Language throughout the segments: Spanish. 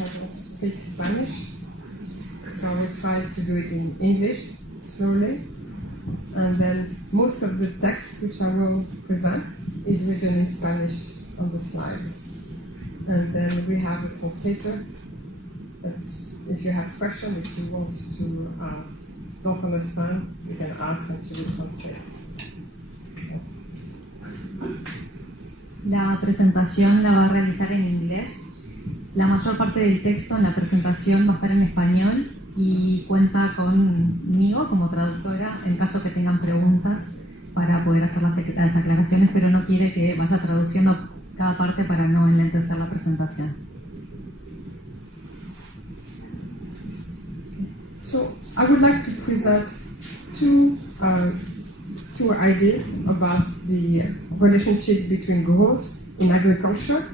I don't speak Spanish, so I will try to do it in English slowly. And then most of the text which I will present is written in Spanish on the slides. And then we have a translator that if you have questions, if you want to don't understand, you can ask and she will translate. La presentación la va a realizar en inglés. La mayor parte del texto en la presentación va a estar en español y cuenta conmigo como traductora en caso que tengan preguntas para poder hacer las aclaraciones, pero no quiere que vaya traduciendo cada parte para no enlentecer la presentación. So I would like to present two ideas about the relationship between growth in agriculture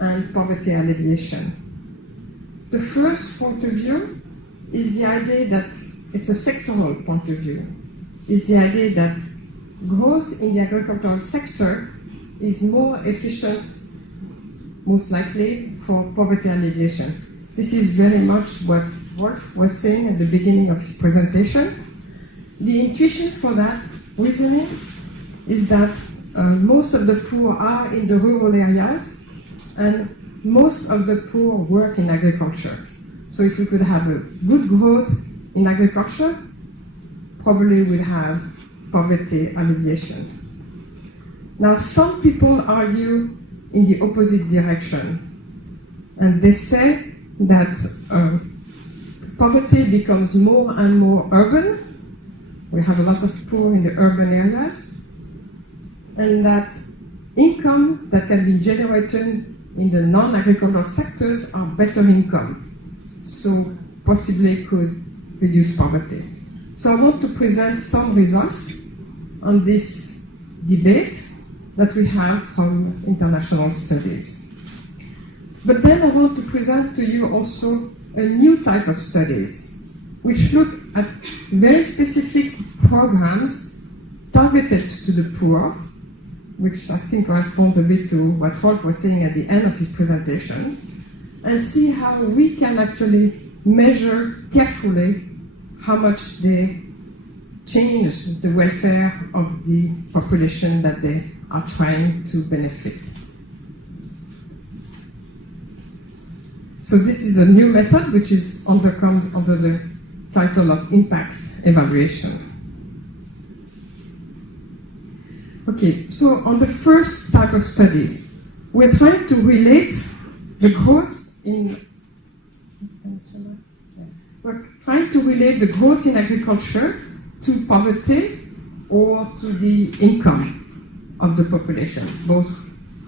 and poverty alleviation. The first point of view is the idea that it's a sectoral point of view. Is the idea that growth in the agricultural sector is more efficient, most likely, for poverty alleviation. This is very much what Wolf was saying at the beginning of his presentation. The intuition for that reasoning is that most of the poor are in the rural areas and most of the poor work in agriculture. So if we could have a good growth in agriculture, probably we'd have poverty alleviation. Now some people argue in the opposite direction, and they say that poverty becomes more and more urban. We have a lot of poor in the urban areas, and that income that can be generated in the non-agricultural sectors are better income, so possibly could reduce poverty. So I want to present some results on this debate that we have from international studies. But then I want to present to you also a new type of studies which look at very specific programs targeted to the poor, which I think corresponds a bit to what Rolf was saying at the end of his presentation, and see how we can actually measure carefully how much they change the welfare of the population that they are trying to benefit. So this is a new method which is under the title of impact evaluation. Okay, so on the first type of studies, we're trying to relate the growth in agriculture to poverty or to the income of the population, both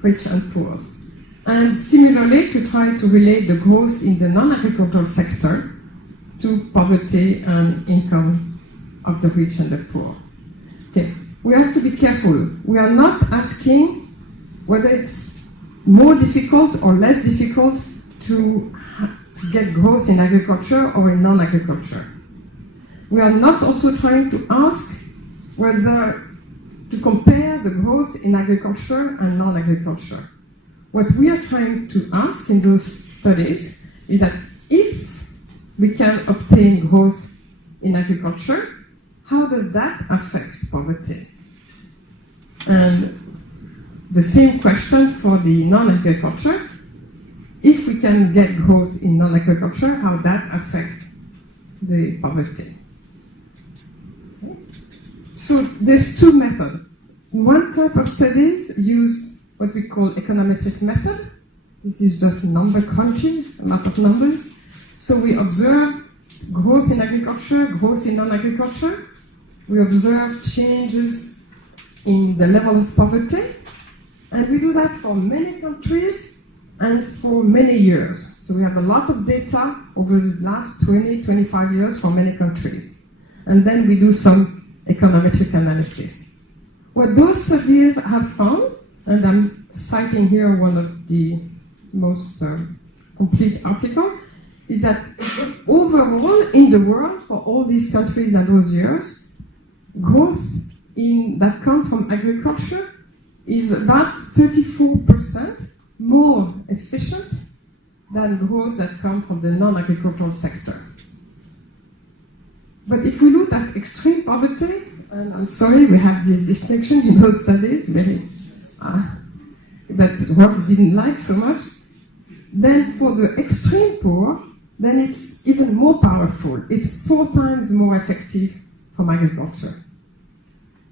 rich and poor. And similarly, to try to relate the growth in the non-agricultural sector to poverty and income of the rich and the poor. Okay. We have to be careful. We are not asking whether it's more difficult or less difficult to get growth in agriculture or in non-agriculture. We are not also trying to ask whether to compare the growth in agriculture and non-agriculture. What we are trying to ask in those studies is that if we can obtain growth in agriculture, how does that affect poverty? And the same question for the non-agriculture. If we can get growth in non-agriculture, how that affects the poverty? Okay. So there's two methods. One type of studies use what we call econometric method. This is just number crunching, a lot of numbers. So we observe growth in agriculture, growth in non-agriculture. We observe changes in the level of poverty, and we do that for many countries and for many years. So we have a lot of data over the last 20, 25 years for many countries. And then we do some econometric analysis. What those studies have found, and I'm citing here one of the most complete articles, is that overall in the world, for all these countries and those years, growth that comes from agriculture is about 34% more efficient than growth that comes from the non-agricultural sector. But if we look at extreme poverty, and I'm sorry we have this distinction in those studies, that Rob didn't like so much, then for the extreme poor, then it's even more powerful. It's 4 times more effective from agriculture.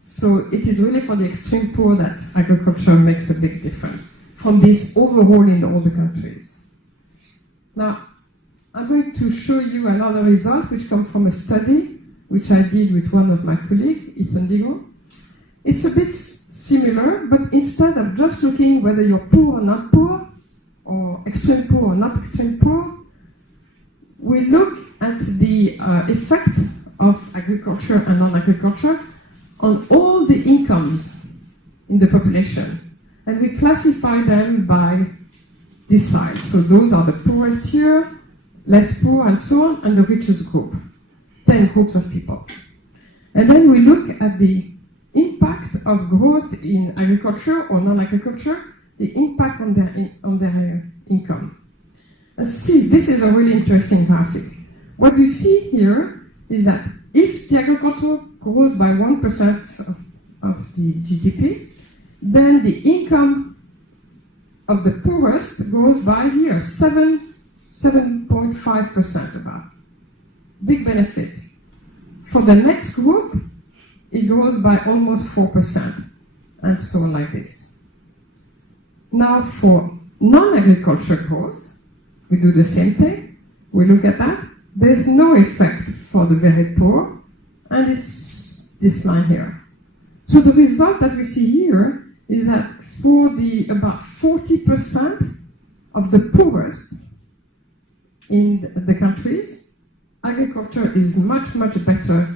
So it is really for the extreme poor that agriculture makes a big difference from this overall in all the countries. Now, I'm going to show you another result which comes from a study which I did with one of my colleagues, Ethan Digo. It's a bit similar, but instead of just looking whether you're poor or not poor, or extreme poor or not extreme poor, we look at the effect of agriculture and non-agriculture on all the incomes in the population. And we classify them by this side. So those are the poorest here, less poor, and so on, and the richest group. 10 groups of people. And then we look at the impact of growth in agriculture or non-agriculture, the impact on their income. And see, this is a really interesting graphic. What you see here is that if the agriculture grows by 1% of the GDP, then the income of the poorest grows by here, 7.5% about. Big benefit. For the next group, it grows by almost 4%, and so on like this. Now for non-agriculture growth, we do the same thing. We look at that. There's no effect for the very poor, and it's this line here. So the result that we see here is that for the about 40% of the poorest in the countries, agriculture is much, much better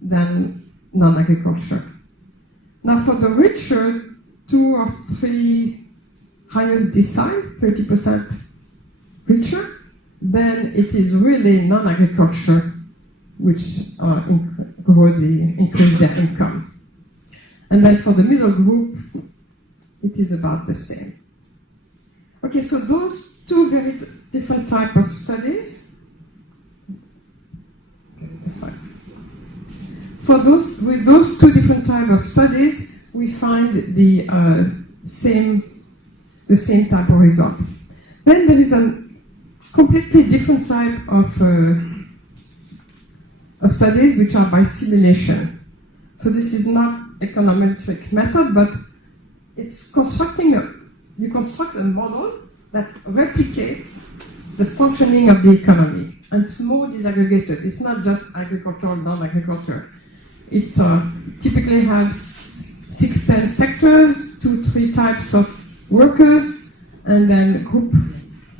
than non-agriculture. Now for the richer 2 or 3 highest decile, 30% richer, then it is really non-agriculture which increase their income. And then for the middle group, it is about the same. Okay, so those 2 very different types of studies. With those 2 different types of studies, we find the same type of result. Then there is a completely different type of studies which are by simulation. So this is not econometric method, but it's you construct a model that replicates the functioning of the economy. And it's more disaggregated. It's not just agricultural, non-agriculture. It typically has 6-10 sectors, 2-3 types of workers, and then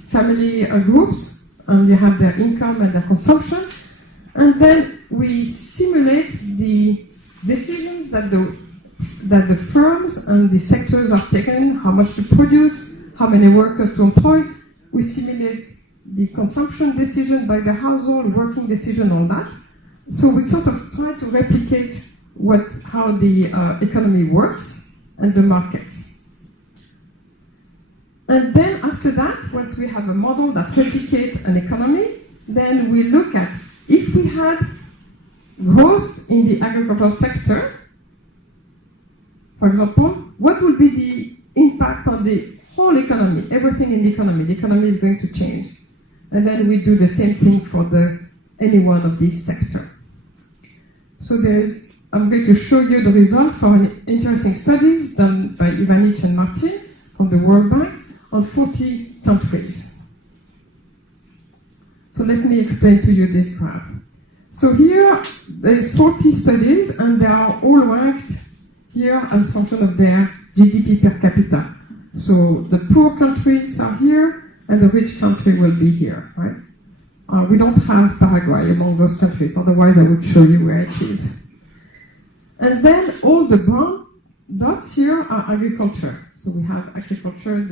family groups, and you have their income and their consumption. And then we simulate the decisions that the firms and the sectors are taking, how much to produce, how many workers to employ. We simulate the consumption decision by the household, working decision, all that. So we sort of try to replicate how the economy works and the markets. And then after that, once we have a model that replicates an economy, then we look at if we had growth in the agricultural sector, for example, what would be the impact on the whole economy, everything in the economy? The economy is going to change. And then we do the same thing for any one of these sectors. So I'm going to show you the result from interesting studies done by Ivanic and Martin from the World Bank on 40 countries. So let me explain to you this graph. So here, there's 40 studies, and they are all ranked here as a function of their GDP per capita. So the poor countries are here, and the rich country will be here, right? We don't have Paraguay among those countries, otherwise I would show you where it is. And then all the brown dots here are agriculture. So we have agriculture,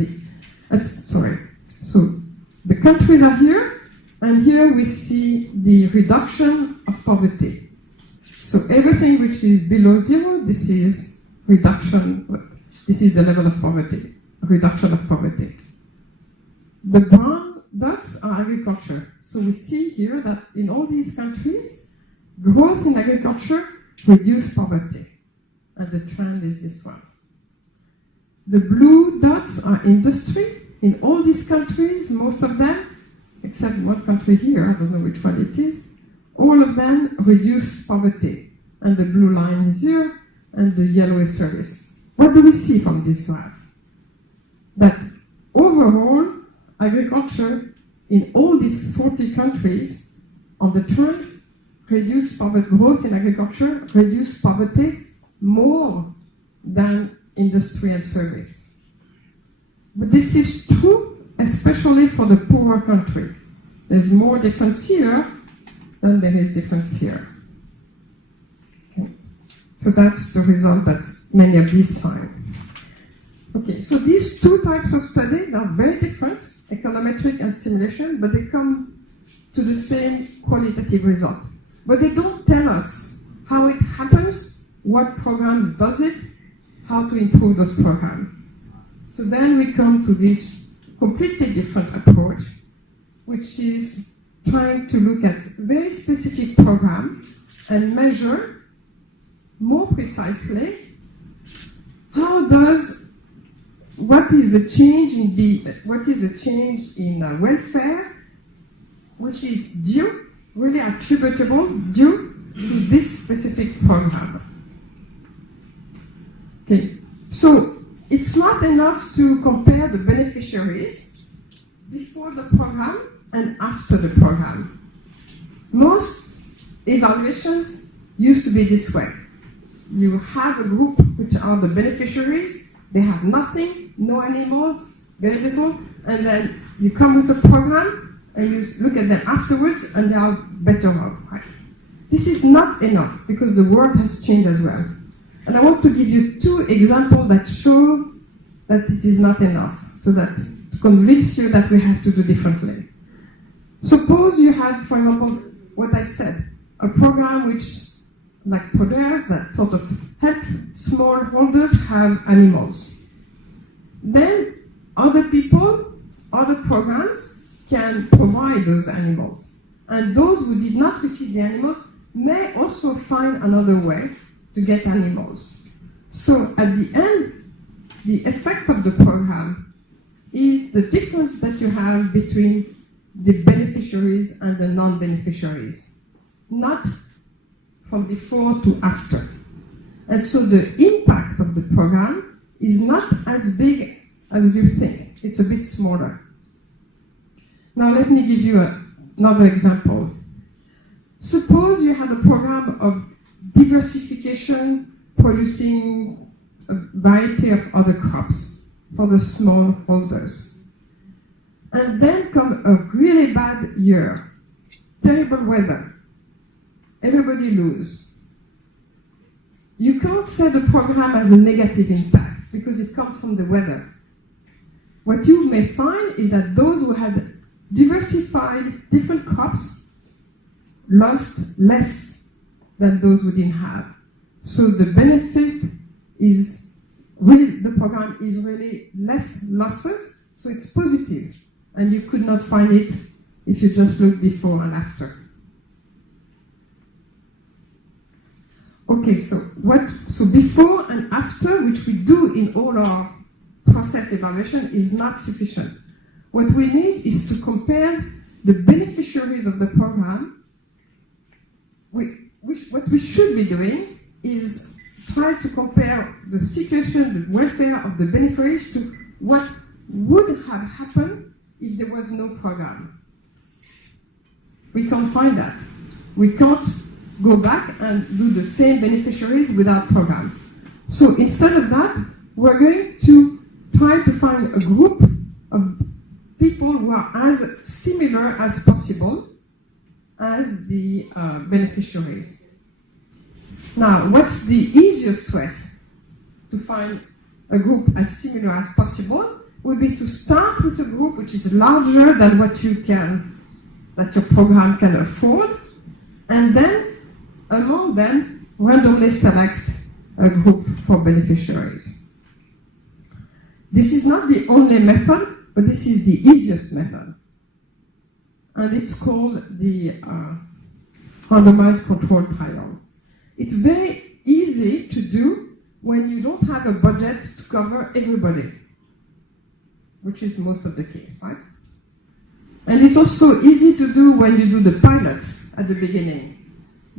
so the countries are here, and here we see the reduction of poverty. So everything which is below 0, this is reduction, this is the level of poverty, reduction of poverty. The brown dots are agriculture. So we see here that in all these countries, growth in agriculture reduces poverty. And the trend is this one. The blue dots are industry. In all these countries, most of them, except one country here, I don't know which one it is, all of them reduce poverty. And the blue line is here, and the yellow is service. What do we see from this graph? That overall, agriculture in all these 40 countries on the trend reduce poverty, growth in agriculture, reduce poverty more than industry and service. But this is true especially for the poorer country. There's more difference here than there is difference here. Okay. So that's the result that many of these find. Okay, so these two types of studies are very different, econometric and simulation, but they come to the same qualitative result. But they don't tell us how it happens, what programs does it, how to improve those programs. So then we come to this completely different approach, which is trying to look at very specific programs and measure more precisely what is the change in welfare, which is really attributable due to this specific program. Okay, so it's not enough to compare the beneficiaries before the program and after the program. Most evaluations used to be this way. You have a group which are the beneficiaries, they have nothing, no animals, very little, and then you come with a program and you look at them afterwards and they are better off. Right? This is not enough because the world has changed as well. And I want to give you two examples that show that it is not enough, so that to convince you that we have to do differently. Suppose you had, for example, what I said, a program which, like Proders, that sort of help smallholders have animals. Then other people, other programs can provide those animals. And those who did not receive the animals may also find another way to get animals. So at the end, the effect of the program is the difference that you have between the beneficiaries and the non-beneficiaries, not from before to after. And so the impact of the program is not as big as you think. It's a bit smaller. Now let me give you another example. Suppose you had a program of diversification producing a variety of other crops for the smallholders. And then come a really bad year, terrible weather. Everybody loses. You can't say the program has a negative impact because it comes from the weather. What you may find is that those who had diversified different crops lost less than those who didn't have. So the benefit is really, the program is really less losses, so it's positive. And you could not find it if you just look before and after. Okay, so before and after, which we do in all our process evaluation, is not sufficient. What we need is to compare the beneficiaries of the program. What we should be doing is try to compare the situation, the welfare of the beneficiaries to what would have happened if there was no program. We can't find that. We can't go back and do the same beneficiaries without program. So instead of that, we're going to try to find a group of people who are as similar as possible as the beneficiaries. Now, what's the easiest way to find a group as similar as possible would be to start with a group which is larger than that your program can afford, and then among them randomly select a group for beneficiaries. This is not the only method, but this is the easiest method. and it's called the randomized control trial. It's very easy to do when you don't have a budget to cover everybody, which is most of the case, right? And it's also easy to do when you do the pilot at the beginning.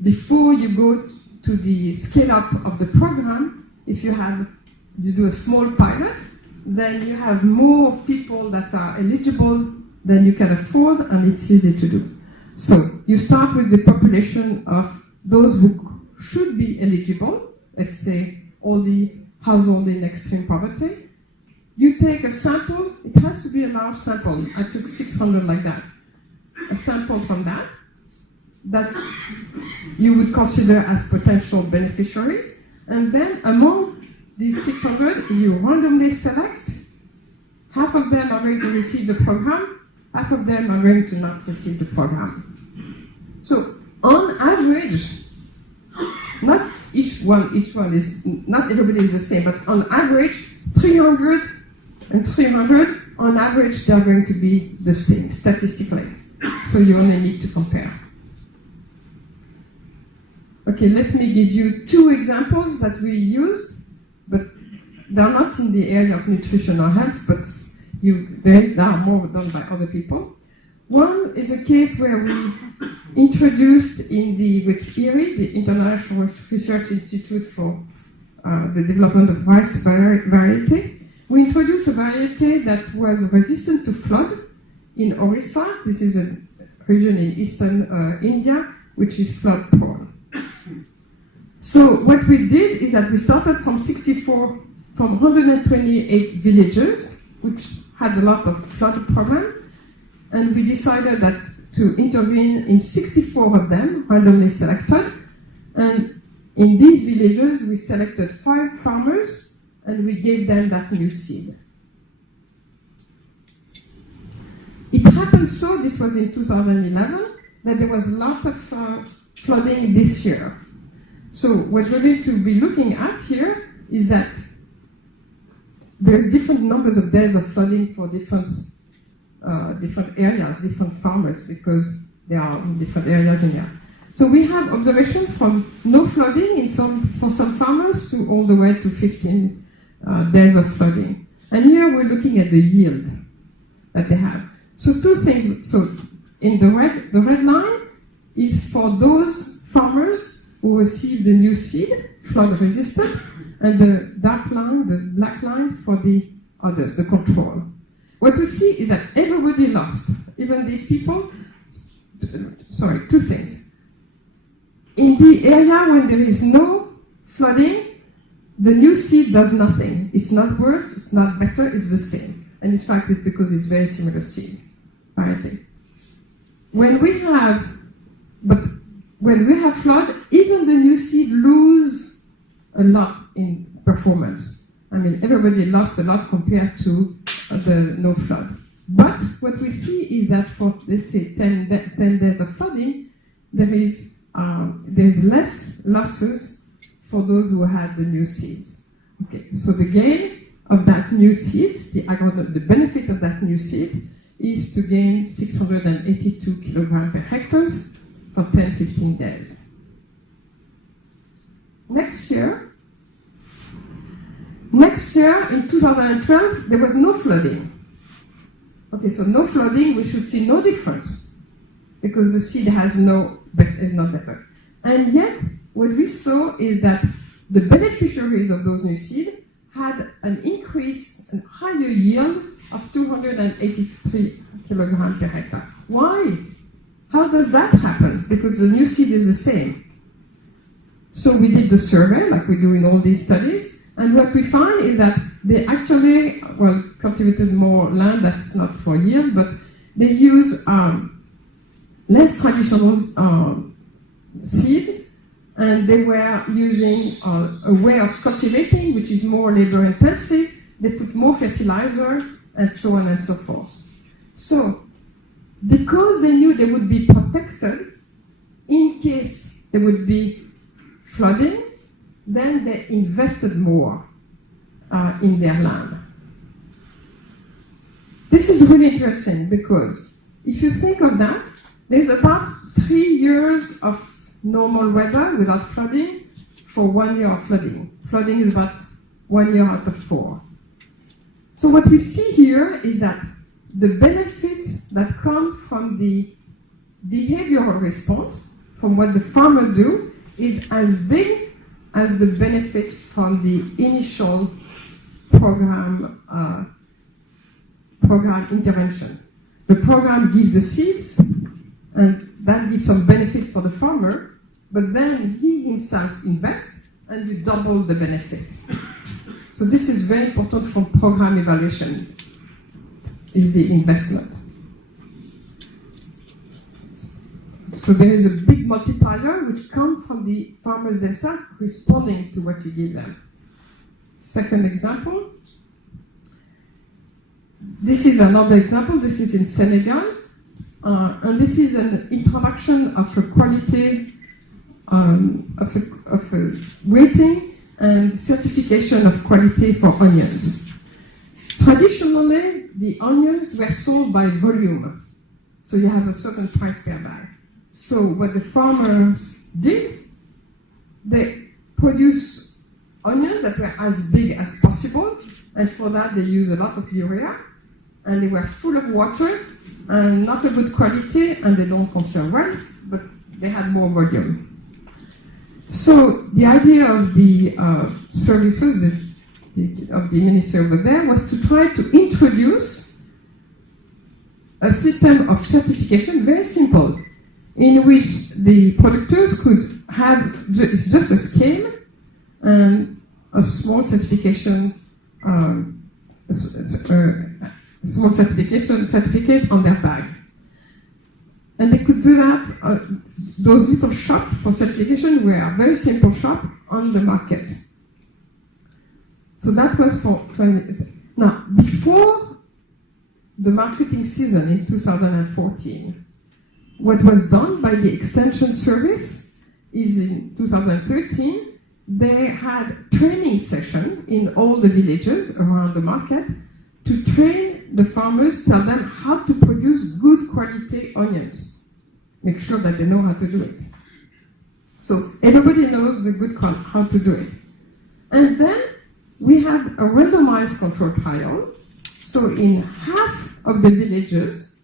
Before you go to the scale-up of the program, if you do a small pilot, then you have more people that are eligible than you can afford, and it's easy to do. So you start with the population of those who should be eligible, let's say all the households in extreme poverty. You take a sample, it has to be a large sample. I took 600 like that. A sample from that you would consider as potential beneficiaries, and then among these 600, you randomly select. Half of them are going to receive the program, half of them are going to not receive the program. So, on average, not each one is, not everybody is the same, but on average, 300 and 300, on average, they're going to be the same, statistically. So you only need to compare. Okay, let me give you two examples that we used, but they're not in the area of nutrition or health, but there are more done by other people. One is a case where we introduced with IRI, the International Research Institute for the Development of Rice Variety. We introduced a variety that was resistant to flood in Orissa. This is a region in eastern India, which is flood prone. So what we did is that we started from 128 villages, which had a lot of flood problem, and we decided that to intervene in 64 of them, randomly selected, and in these villages we selected 5 farmers and we gave them that new seed. It happened so, this was in 2011, that there was a lot of flooding this year. So what we're going to be looking at here is that there's different numbers of days of flooding for different areas, different farmers, because they are in different areas in there. So we have observation from no flooding for some farmers to all the way to 15 days of flooding. And here we're looking at the yield that they have. So two things. So in the red line is for those farmers who received the new seed, flood resistant, and the dark line, the black line for the others, the control. What you see is that everybody lost, even these people. Sorry, two things. In the area when there is no flooding, the new seed does nothing. It's not worse, it's not better, it's the same. And in fact, it's because it's very similar seed variety. When we have flood, even the new seed lose a lot in performance. I mean, everybody lost a lot compared to the no flood. But what we see is that for, let's say, 10 days of flooding, there's less losses for those who had the new seeds. Okay, so the gain of that new seeds, the benefit of that new seed, is to gain 682 kilograms per hectares for 10-15 days. Next year, in 2012, there was no flooding. Okay, so no flooding, we should see no difference because the seed is not better. And yet, what we saw is that the beneficiaries of those new seeds had an increase, a higher yield of 283 kilograms per hectare. Why? How does that happen? Because the new seed is the same. So we did the survey, like we do in all these studies, and what we find is that they actually, cultivated more land, that's not for yield, but they use less traditional seeds, and they were using a way of cultivating which is more labor intensive. They put more fertilizer, and so on and so forth. So, because they knew they would be protected in case there would be flooding, then they invested more in their land. This is really interesting because if you think of that, there's about 3 years of normal weather without flooding for 1 year of flooding. Flooding is about 1 year out of 4. So what we see here is that the benefits that come from the behavioral response, from what the farmer do, is as big as the benefit from the initial program intervention. The program gives the seeds, and that gives some benefit for the farmer, but then he himself invests, and you double the benefit. So this is very important for program evaluation, is the investment. So there is a big multiplier which comes from the farmers themselves responding to what you give them. Second example. This is another example. This is in Senegal. And this is an introduction of a quality, of a rating and certification of quality for onions. Traditionally, the onions were sold by volume. So you have a certain price per bag. So what the farmers did, they produce onions that were as big as possible, and for that they used a lot of urea, and they were full of water, and not a good quality, and they don't conserve well, but they had more volume. So the idea of the services of the ministry over there was to try to introduce a system of certification, very simple, in which the producers could have just a scale and a small certification, certificate on their bag. And they could do that, those little shops for certification were a very simple shop on the market. So that was for 20. Now, before the marketing season in 2014, what was done by the Extension Service is in 2013, they had training sessions in all the villages around the market to train the farmers, tell them how to produce good quality onions. Make sure that they know how to do it. So everybody knows how to do it. And then we had a randomized control trial. So in half of the villages,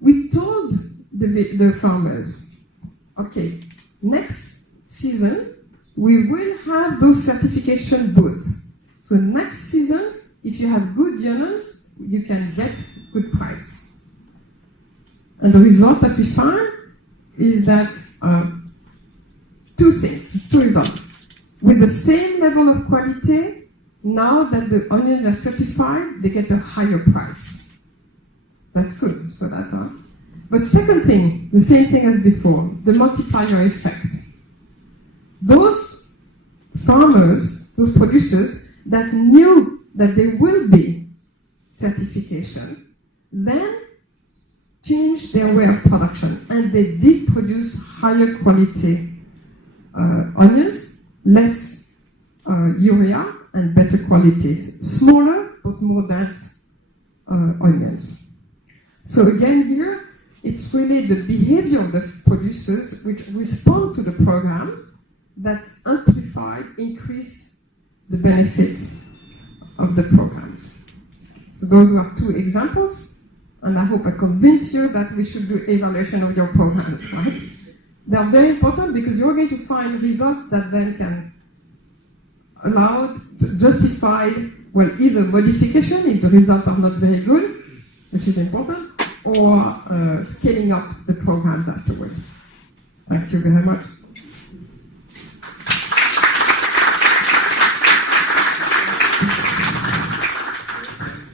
we told the farmers, okay, next season, we will have those certification booths. So next season, if you have good onions, you can get good price. And the result that we found is that two results. With the same level of quality, now that the onions are certified, they get a higher price. That's good. So that's But second thing, the same thing as before, the multiplier effect. Those farmers, those producers that knew that there will be certification, then changed their way of production, and they did produce higher quality onions, less urea, and better qualities, smaller but more dense onions. So again here, it's really the behavior of the producers which respond to the program that amplify, increase the benefits of the programs. So those are two examples, and I hope I convince you that we should do evaluation of your programs, right? They are very important because you're going to find results that then can allow, justify, well, either modification if the results are not very good, which is important, or scaling up the programs afterward. Thank you very much.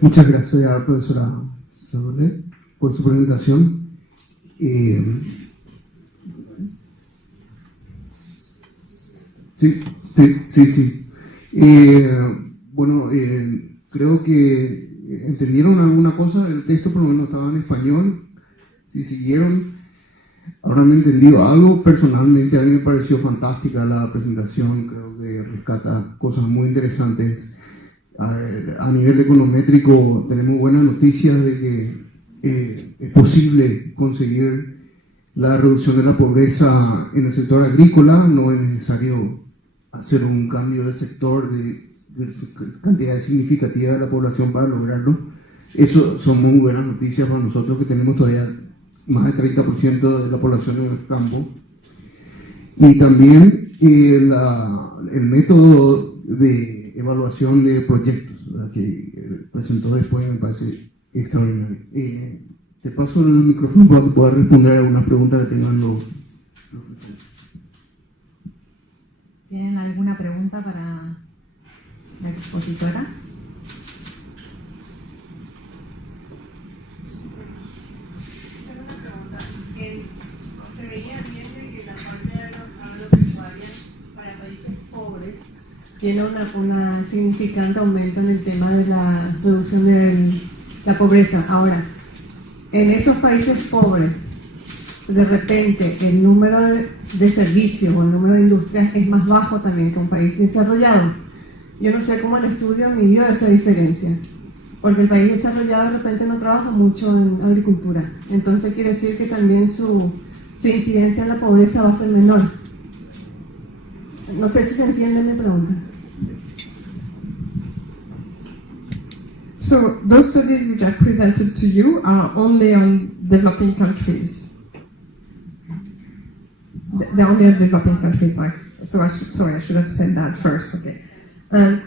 Muchas gracias, profesora Salone, por su presentación. Sí. Bueno, creo que entendieron alguna cosa del texto, por lo menos estaba en español. Si siguieron, habrán entendido algo. Personalmente, a mí me pareció fantástica la presentación. Creo que rescata cosas muy interesantes. A nivel econométrico, tenemos buenas noticias de que es posible conseguir la reducción de la pobreza en el sector agrícola. No es necesario hacer un cambio de sector de cantidad significativa de la población para lograrlo. Eso son muy buenas noticias para nosotros, que tenemos todavía más del 30% de la población en el campo. Y también el método de evaluación de proyectos, ¿verdad?, que presentó después, me parece extraordinario. Te paso el micrófono para que puedas responder a algunas preguntas que tengan los ¿Tienen alguna pregunta para la expositora? Se veía bien de que la parte de los agropecuarios para países pobres tiene una significante aumento en el tema de la reducción de la pobreza. Ahora, en esos países pobres, de repente el número de servicios o el número de industrias es más bajo también que un país desarrollado. Yo no sé cómo el estudio midió esa diferencia, porque el país desarrollado de repente no trabaja mucho en agricultura. Entonces quiere decir que también su incidencia en la pobreza va a ser menor. No sé si se entiende mi pregunta. So those studies which I presented to you are only on developing countries. They're only on developing countries. I should have said that first. Okay. And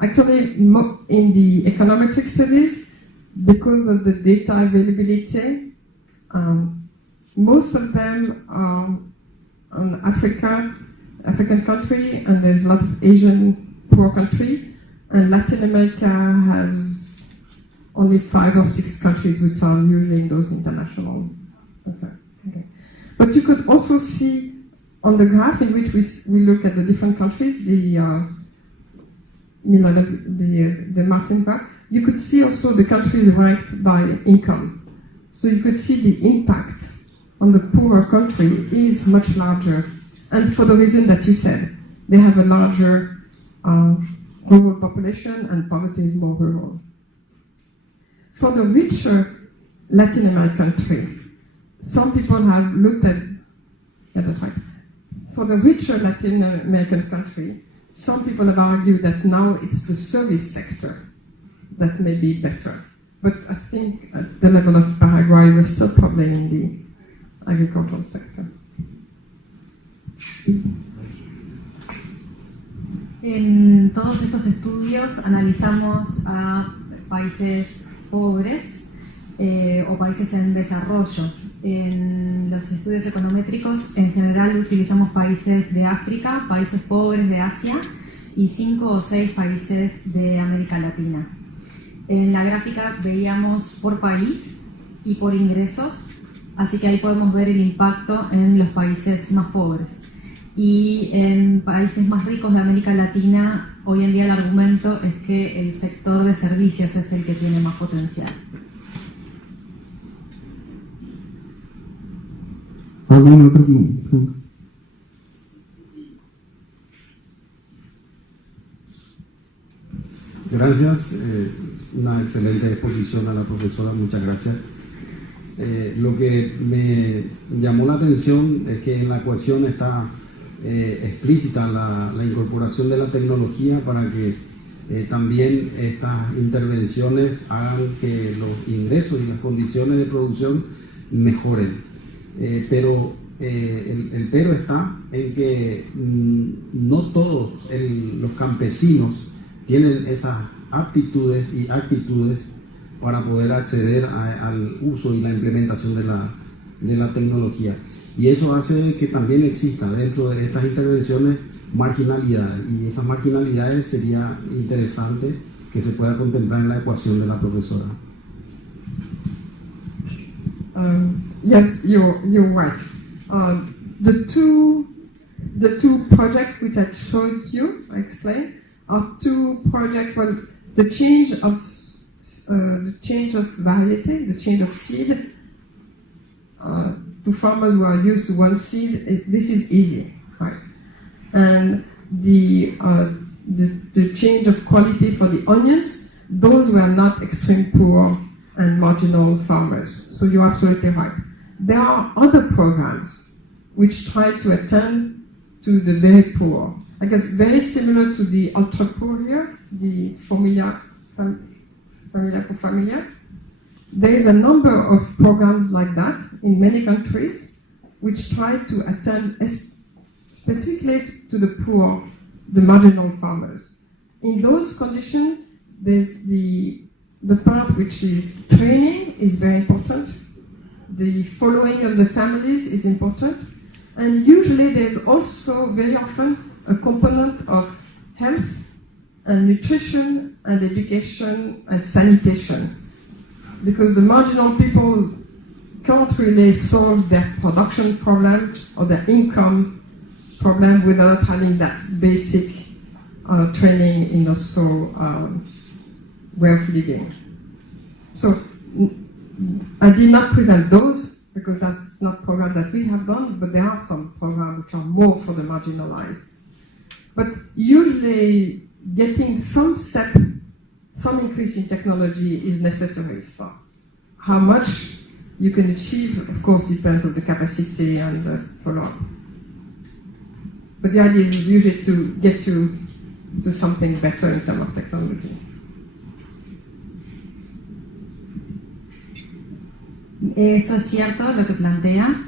actually, in the econometric studies, because of the data availability, most of them are on African country, and there's a lot of Asian poor country, and Latin America has only 5 or 6 countries which are using those international. Okay. But you could also see on the graph in which we look at the different countries, the Martin graph, you could see also the countries ranked by income. So you could see the impact on the poorer country is much larger. And for the reason that you said, they have a larger rural population and poverty is more rural. For the richer Latin American country, some people have looked at, that's right. For the richer Latin American country, some people have argued that now it's the service sector that may be better. But I think at the level of Paraguay, we're still probably in the agricultural sector. En todos estos estudios analizamos a países pobres o países en desarrollo. En los estudios econométricos, en general, utilizamos países de África, países pobres de Asia y 5 o 6 países de América Latina. En la gráfica veíamos por país y por ingresos, así que ahí podemos ver el impacto en los países más pobres. Y en países más ricos de América Latina, hoy en día el argumento es que el sector de servicios es el que tiene más potencial. ¿Alguna otra pregunta? Gracias, una excelente exposición a la profesora, muchas gracias. Lo que me llamó la atención es que en la ecuación está explícita la incorporación de la tecnología para que también estas intervenciones hagan que los ingresos y las condiciones de producción mejoren. Pero el pero está en que no todos los campesinos tienen esas aptitudes y actitudes para poder acceder al uso y la implementación de la tecnología. Y eso hace que también exista dentro de estas intervenciones marginalidades, y esas marginalidades sería interesante que se pueda contemplar en la ecuación de la profesora. Yes, you're right. The two projects which I showed you, I explained, are 2 projects. Well, the change of variety, the change of seed to farmers who are used to one seed, this is easy, right? And the change of quality for the onions, those were not extreme poor and marginal farmers. So you're absolutely right. There are other programs which try to attend to the very poor. I guess very similar to the ultra poor here, the Familia por Familia. There is a number of programs like that in many countries which try to attend specifically to the poor, the marginal farmers. In those conditions, there's the part which is training is very important. The following of the families is important. And usually there's also very often a component of health and nutrition and education and sanitation. Because the marginal people can't really solve their production problem or their income problem without having that basic training in also way of living. So I did not present those because that's not program that we have done, but there are some programs which are more for the marginalized. But usually getting some increase in technology is necessary. So how much you can achieve, of course, depends on the capacity and the follow-up. But the idea is usually to get to something better in terms of technology. Eso es cierto lo que plantea.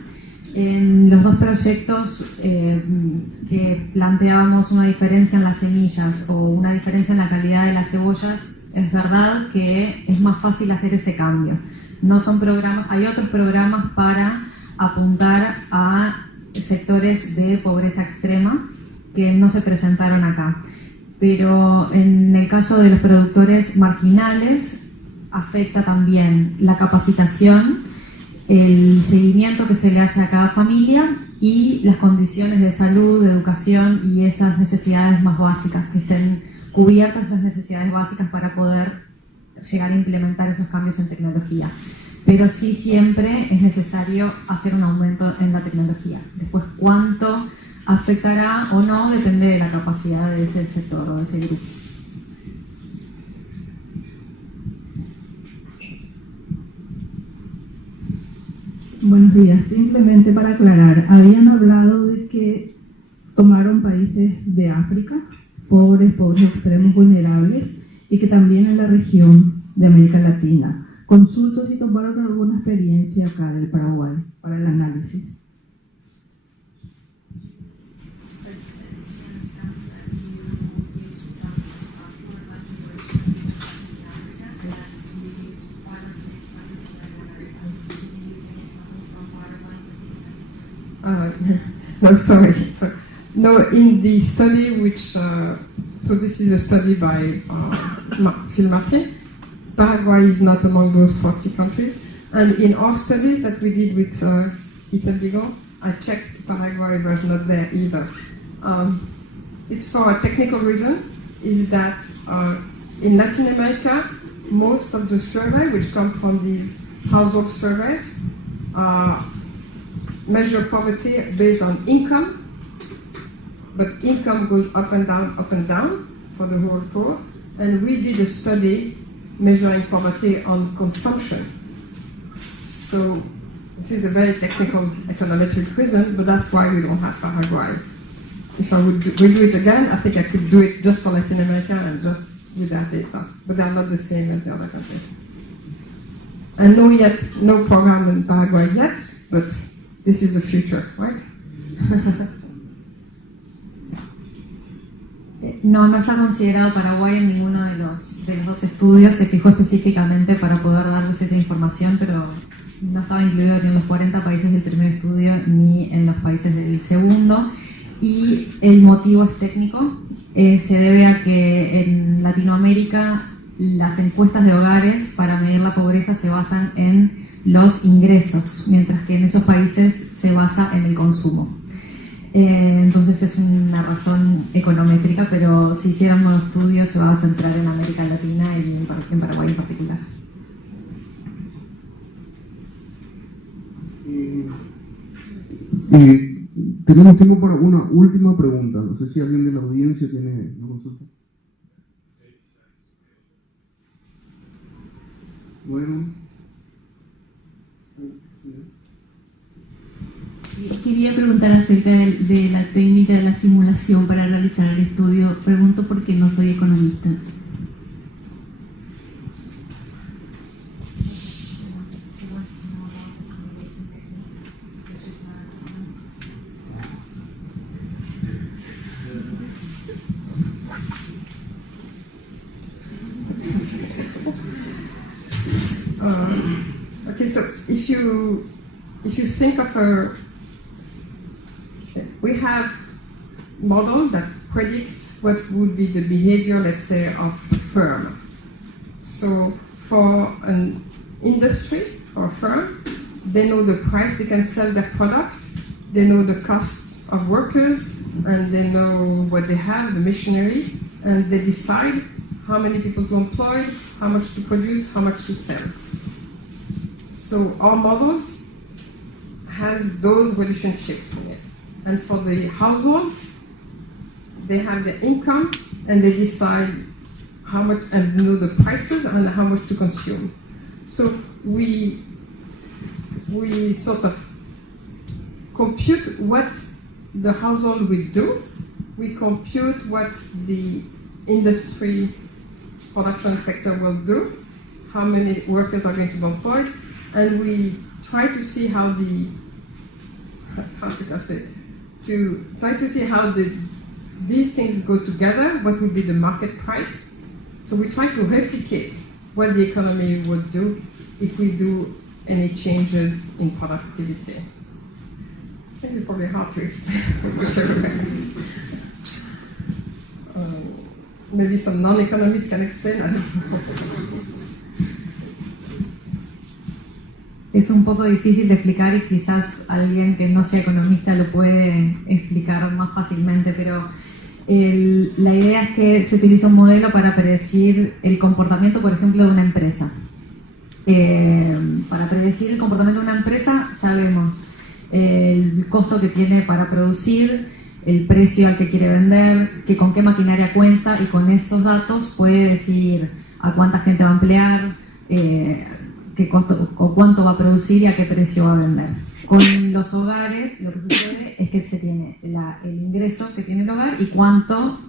En los dos proyectos que planteábamos una diferencia en las semillas o una diferencia en la calidad de las cebollas, es verdad que es más fácil hacer ese cambio. No son programas, hay otros programas para apuntar a sectores de pobreza extrema que no se presentaron acá. Pero en el caso de los productores marginales afecta también la capacitación, el seguimiento que se le hace a cada familia y las condiciones de salud, de educación y esas necesidades más básicas, que estén cubiertas esas necesidades básicas para poder llegar a implementar esos cambios en tecnología. Pero sí siempre es necesario hacer un aumento en la tecnología. Después, cuánto afectará o no depende de la capacidad de ese sector o de ese grupo. Buenos días. Simplemente para aclarar, habían hablado de que tomaron países de África, pobres extremos, vulnerables, y que también en la región de América Latina. Consulto si tomaron alguna experiencia acá del Paraguay para el análisis. No, sorry. So, no, in the study which, so this is a study by Phil Martin. Paraguay is not among those 40 countries. And in our studies that we did with Ethan Bigon, I checked Paraguay was not there either. It's for a technical reason, is that in Latin America, most of the survey, which come from these household surveys, measure poverty based on income, but income goes up and down for the whole poor. And we did a study measuring poverty on consumption. So this is a very technical econometric reason, but that's why we don't have Paraguay. If I would do it again, I think I could do it just for Latin America and just with that data, but they are not the same as the other countries. And no program in Paraguay yet, but this is the future, right? No está considerado Paraguay en ninguno de los dos estudios. Se fijó específicamente para poder darles esa información, pero no estaba incluido ni en los 40 países del primer estudio ni en los países del segundo. Y el motivo es técnico. Se debe a que en Latinoamérica las encuestas de hogares para medir la pobreza se basan en los ingresos, mientras que en esos países se basa en el consumo. Entonces es una razón econométrica, pero si hicieran un estudio se va a centrar en América Latina y en Paraguay en particular. Tenemos tiempo para una última pregunta. No sé si alguien de la audiencia tiene una consulta. Bueno. Quería preguntar acerca de la técnica de la simulación para realizar el estudio. Pregunto porque no soy economista. Okay, so if you think of we have model that predicts what would be the behavior, let's say, of a firm. So for an industry or a firm, they know the price they can sell their products, they know the costs of workers, and they know what they have, the machinery, and they decide how many people to employ, how much to produce, how much to sell. So our models has those relationships in it. And for the household, they have the income and they decide how much and know the prices and how much to consume. So we sort of compute what the household will do. We compute what the industry production sector will do, how many workers are going to be employed, and we try to see how these things go together, what would be the market price. So we try to replicate what the economy would do if we do any changes in productivity. I think it's probably hard to explain. Maybe some non-economists can explain, I don't know. Es un poco difícil de explicar y quizás alguien que no sea economista lo puede explicar más fácilmente, pero la idea es que se utiliza un modelo para predecir el comportamiento, por ejemplo, de una empresa. Para predecir el comportamiento de una empresa sabemos el costo que tiene para producir, el precio al que quiere vender, con qué maquinaria cuenta, y con esos datos puede decir a cuánta gente va a emplear, qué costo o cuánto va a producir y a qué precio va a vender. Con los hogares lo que sucede es que se tiene el ingreso que tiene el hogar y cuánto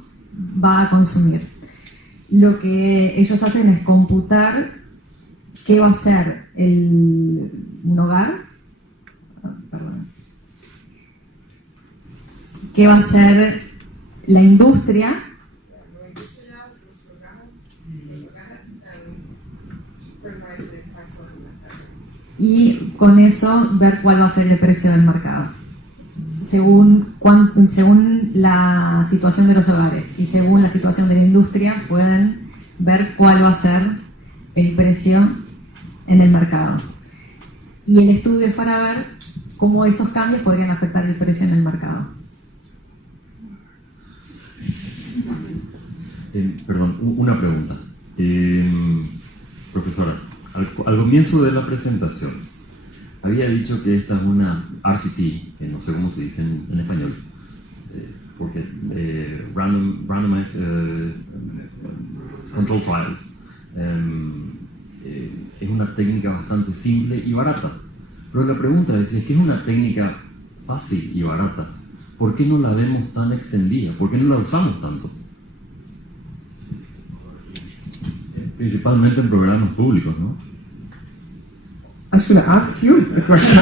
va a consumir. Lo que ellos hacen es computar qué va a hacer un hogar, qué va a hacer la industria y con eso ver cuál va a ser el precio del mercado. Según la situación de los hogares y según la situación de la industria pueden ver cuál va a ser el precio en el mercado. Y el estudio es para ver cómo esos cambios podrían afectar el precio en el mercado. Perdón, una pregunta. Profesora, al comienzo de la presentación había dicho que esta es una RCT, que no sé cómo se dice en español, porque Randomized Control Trials es una técnica bastante simple y barata. Pero la pregunta es, si es que es una técnica fácil y barata, ¿por qué no la vemos tan extendida? ¿Por qué no la usamos tanto? Principalmente en programas públicos, ¿no? I should ask you a question.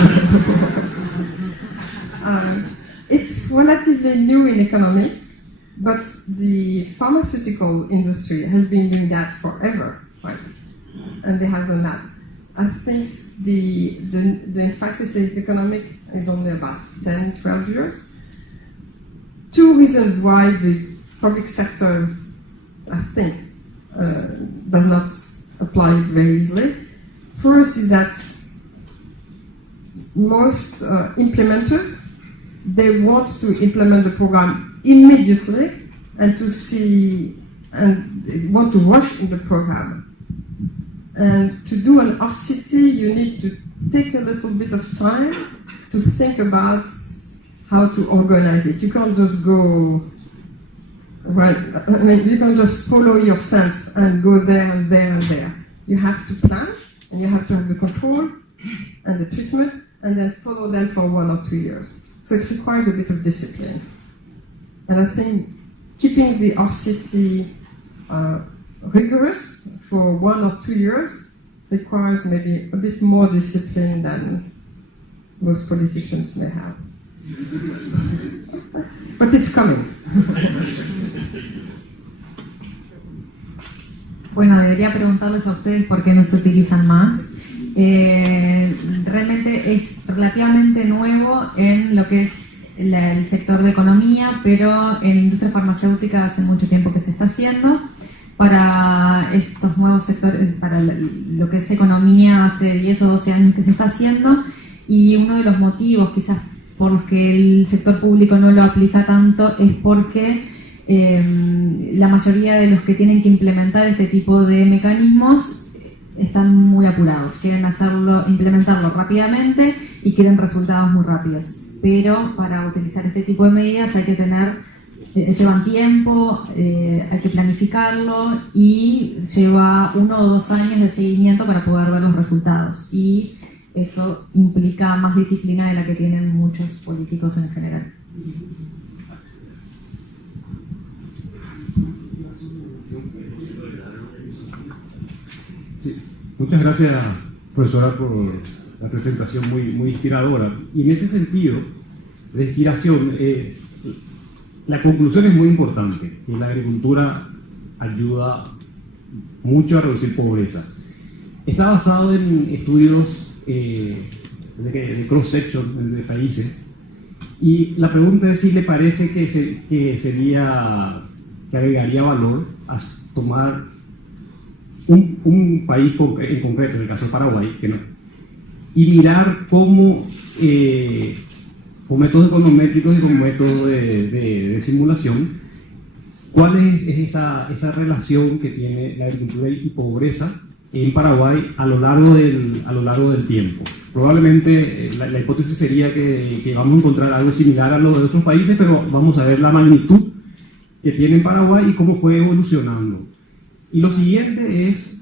It's relatively new in economy, but the pharmaceutical industry has been doing that forever, right? And they have done that. I think the emphasis is economic is only about 10, 12 years. Two reasons why the public sector, I think, does not apply it very easily. First is that most implementers, they want to implement the program immediately and to see, and they want to rush in the program. And to do an RCT, you need to take a little bit of time to think about how to organize it. You can't just go right. I mean, you can't just follow your sense and go there and there and there. You have to plan, And you have to have the control and the treatment, and then follow them for 1 or 2 years. So it requires a bit of discipline. And I think keeping the RCT rigorous for 1 or 2 years requires maybe a bit more discipline than most politicians may have. But it's coming. Bueno, debería preguntarles a ustedes por qué no se utilizan más. Realmente es relativamente nuevo en lo que es el sector de economía, pero en industria farmacéutica hace mucho tiempo que se está haciendo. Para estos nuevos sectores, para lo que es economía, hace 10 o 12 años que se está haciendo, y uno de los motivos quizás por los que el sector público no lo aplica tanto es porque la mayoría de los que tienen que implementar este tipo de mecanismos están muy apurados, quieren implementarlo rápidamente y quieren resultados muy rápidos. Pero para utilizar este tipo de medidas hay que llevan tiempo, hay que planificarlo y lleva 1 o 2 años de seguimiento para poder ver los resultados. Y eso implica más disciplina de la que tienen muchos políticos en general. Sí. Muchas gracias, profesora, por la presentación muy inspiradora. Y en ese sentido de inspiración, la conclusión es muy importante, que la agricultura ayuda mucho a reducir pobreza. Está basado en estudios de cross-section de países, y la pregunta es si le parece que agregaría valor a tomar un país en concreto, en el caso de Paraguay, que no, y mirar cómo con métodos econométricos y con métodos de simulación, cuál es esa relación que tiene la agricultura y pobreza en Paraguay a lo largo del tiempo. Probablemente la hipótesis sería que vamos a encontrar algo similar a lo de otros países, pero vamos a ver la magnitud que tiene en Paraguay y cómo fue evolucionando. Y lo siguiente es,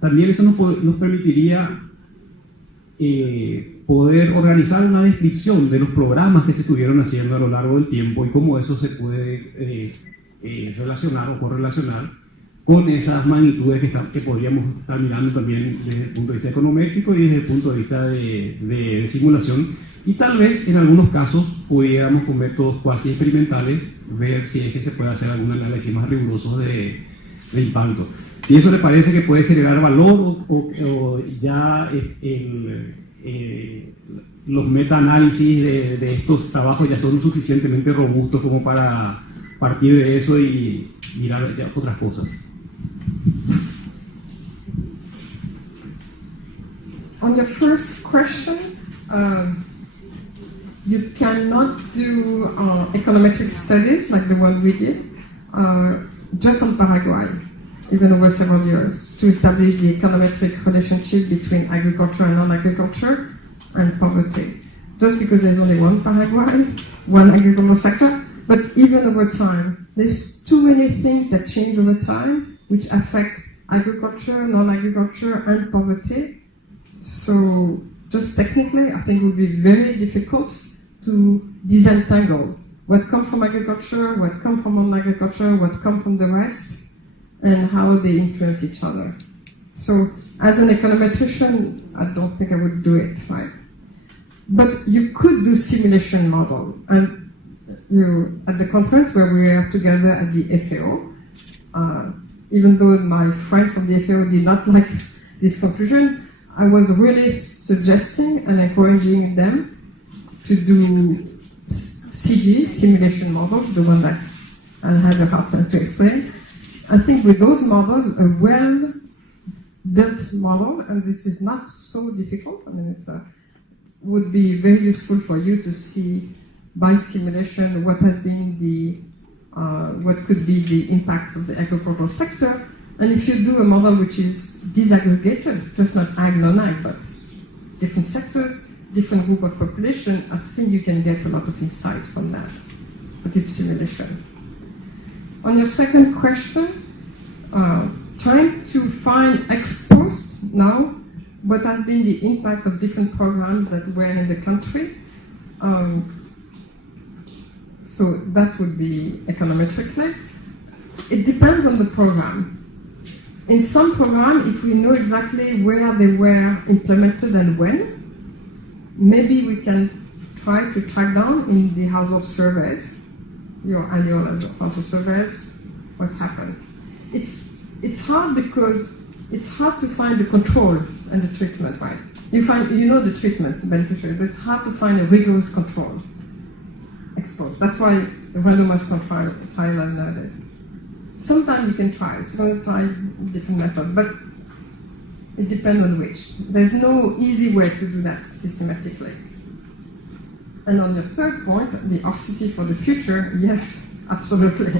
también eso nos permitiría poder organizar una descripción de los programas que se estuvieron haciendo a lo largo del tiempo y cómo eso se puede relacionar o correlacionar con esas magnitudes que podríamos estar mirando también desde el punto de vista econométrico y desde el punto de vista de simulación. Y tal vez en algunos casos pudiéramos con métodos cuasi experimentales ver si es que se puede hacer algún análisis más riguroso de impacto. Si eso le parece que puede generar valor o ya los meta-análisis de estos trabajos ya son suficientemente robustos como para partir de eso y mirar ya otras cosas. On your first question, you cannot do econometric studies like the one we did just on Paraguay, even over several years, to establish the econometric relationship between agriculture and non-agriculture and poverty. Just because there's only one Paraguay, one agricultural sector, but even over time, there's too many things that change over time which affect agriculture, non-agriculture, and poverty. So just technically, I think it would be very difficult to disentangle what comes from agriculture, what comes from non-agriculture, what comes from the rest, and how they influence each other. So as an econometrician, I don't think I would do it, right? But you could do simulation model. And at the conference where we were together at the FAO, even though my friends from the FAO did not like this conclusion, I was really suggesting and encouraging them to do CG, simulation models, the one that I had a hard time to explain. I think with those models, a well-built model, and this is not so difficult, I mean, it would be very useful for you to see by simulation what has been what could be the impact of the agricultural sector. And if you do a model which is disaggregated, just not ag, non-ag, but different sectors, different group of population, I think you can get a lot of insight from that. But it's simulation. On your second question, trying to find ex post now what has been the impact of different programs that were in the country. So that would be econometrically. It depends on the program. In some programs, if we know exactly where they were implemented and when, maybe we can try to track down in the household surveys, your annual household surveys, what's happened. It's hard because it's hard to find the control and the treatment, right? You know the treatment beneficiaries, but it's hard to find a rigorous control exposed. That's why the randomized control trial nowadays. Sometimes you can try, so you can try different methods, but it depends on which. There's no easy way to do that systematically. And on your third point, the ORCITY for the future, yes, absolutely.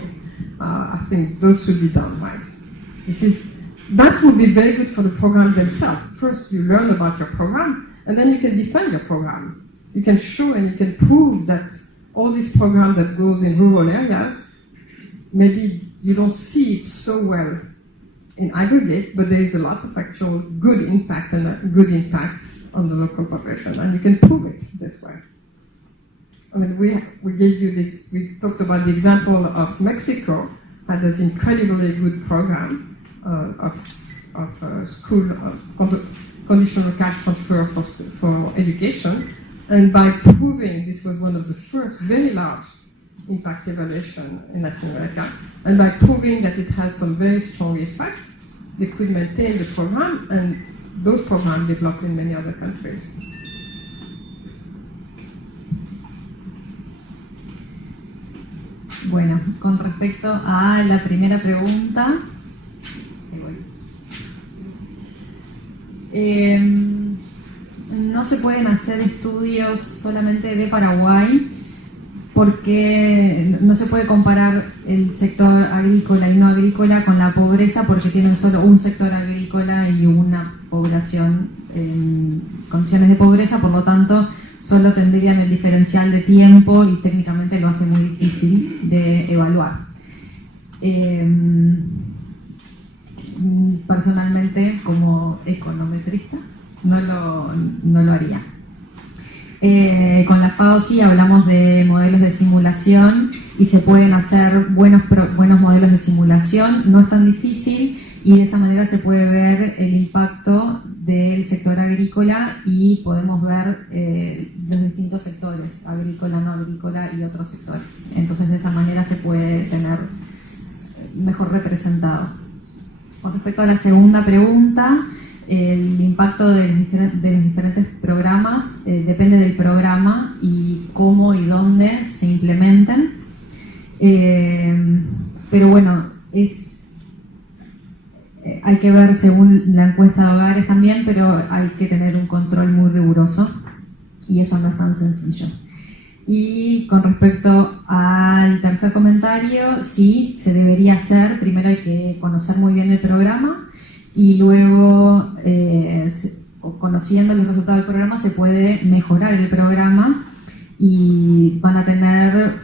I think those should be done, right? That would be very good for the program themselves. First, you learn about your program, and then you can defend your program. You can show and you can prove that all these programs that goes in rural areas, maybe you don't see it so well in aggregate, but there is a lot of actual good impact and a good impact on the local population, and you can prove it this way. I mean, we gave you this, we talked about the example of Mexico, had this incredibly good program of school conditional cash transfer for education, and by proving this was one of the first very large impact evaluation in Latin America, and by proving that it has some very strong effects, they could maintain the program, and those programs developed in many other countries. Bueno, con respecto a la primera pregunta, no se pueden hacer estudios solamente de Paraguay porque no se puede comparar el sector agrícola y no agrícola con la pobreza porque tienen solo un sector agrícola y una población en condiciones de pobreza, por lo tanto solo tendrían el diferencial de tiempo y técnicamente lo hace muy difícil de evaluar. Personalmente, como econometrista, no lo haría. Con la FAO sí hablamos de modelos de simulación y se pueden hacer buenos modelos de simulación, no es tan difícil y de esa manera se puede ver el impacto del sector agrícola y podemos ver los distintos sectores, agrícola, no agrícola y otros sectores. Entonces de esa manera se puede tener mejor representado. Con respecto a la segunda pregunta, el impacto de los diferentes programas depende del programa y cómo y dónde se implementen. Pero bueno, hay que ver según la encuesta de hogares también, pero hay que tener un control muy riguroso y eso no es tan sencillo. Y con respecto al tercer comentario, sí, se debería hacer. Primero hay que conocer muy bien el programa y luego, conociendo los resultados del programa, se puede mejorar el programa y van a tener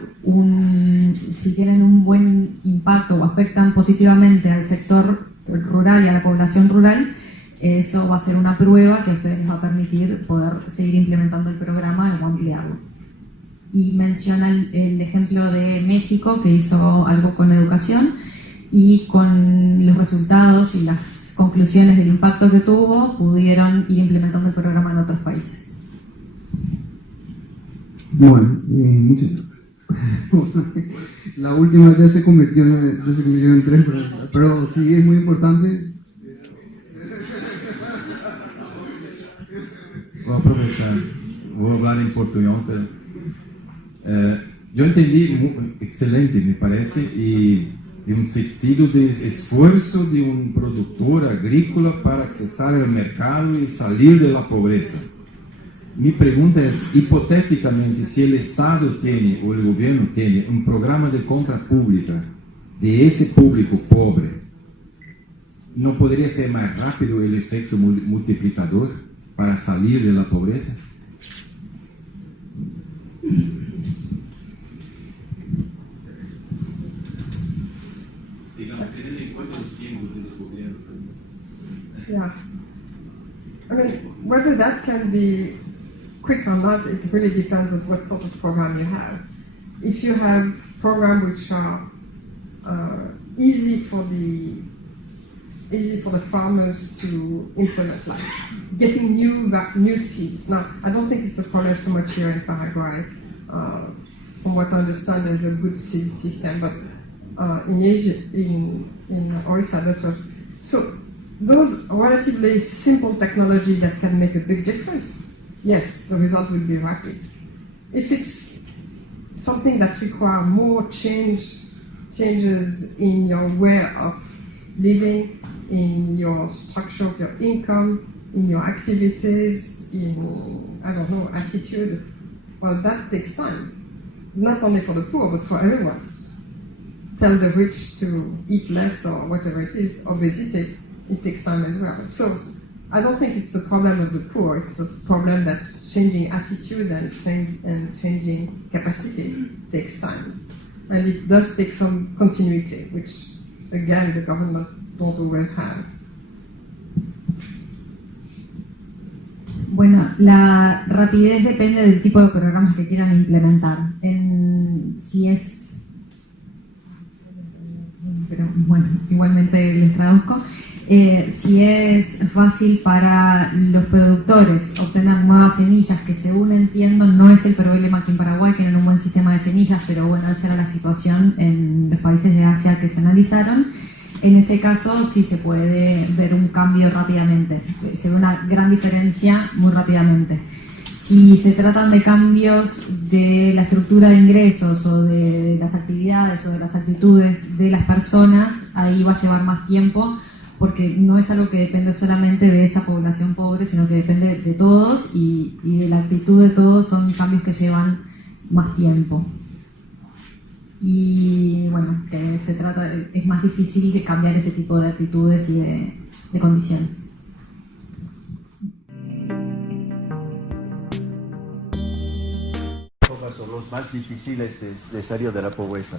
si tienen un buen impacto o afectan positivamente al sector rural y a la población rural, eso va a ser una prueba que a ustedes les va a permitir poder seguir implementando el programa o ampliarlo. Y menciona el ejemplo de México, que hizo algo con educación y con los resultados y las conclusiones del impacto que tuvo, pudieron ir implementando el programa en otros países. Bueno, muchas la última ya se convirtió en 3 preguntas, pero sí es muy importante. Vou aproveitar, vou falar em português, pero yo entendí excelente, me parece, y un sentido de esfuerzo de un productor agrícola para accesar al mercado y salir de la pobreza. Mi pregunta es, hipotéticamente, si el Estado tiene o el gobierno tiene un programa de compra pública de ese público pobre, ¿no podría ser más rápido el efecto multiplicador para salir de la pobreza? Digamos, teniendo en cuenta los tiempos de los gobiernos también. Yeah. whether that can be quick or not, it really depends on what sort of program you have. If you have programs which are easy for the farmers to implement, like getting new seeds. Now, I don't think it's a problem so much here in Paraguay. From what I understand, there's a good seed system, but in Asia, in Orissa, that was so. Those relatively simple technology that can make a big difference, yes, the result will be rapid. If it's something that requires more changes in your way of living, in your structure of your income, in your activities, in, I don't know, attitude, well, that takes time. Not only for the poor, but for everyone. Tell the rich to eat less or whatever it is, obesity, it takes time as well. So I don't think it's a problem of the poor, it's a problem that changing attitude and changing capacity takes time. And it does take some continuity, which, again, the government don't always have. Bueno, la rapidez depende del tipo de programas que quieran implementar. Si es... Pero bueno, igualmente les traduzco. Si es fácil para los productores obtener nuevas semillas, que según entiendo no es el problema aquí en Paraguay, tienen un buen sistema de semillas, pero bueno, esa era la situación en los países de Asia que se analizaron. En ese caso sí se puede ver un cambio rápidamente, se ve una gran diferencia muy rápidamente. Si se tratan de cambios de la estructura de ingresos o de las actividades o de las actitudes de las personas, ahí va a llevar más tiempo, porque no es algo que depende solamente de esa población pobre, sino que depende de todos y de la actitud de todos. Son cambios que llevan más tiempo. Y bueno, que es más difícil de cambiar ese tipo de actitudes y de condiciones. Son los más difíciles de salir de la pobreza.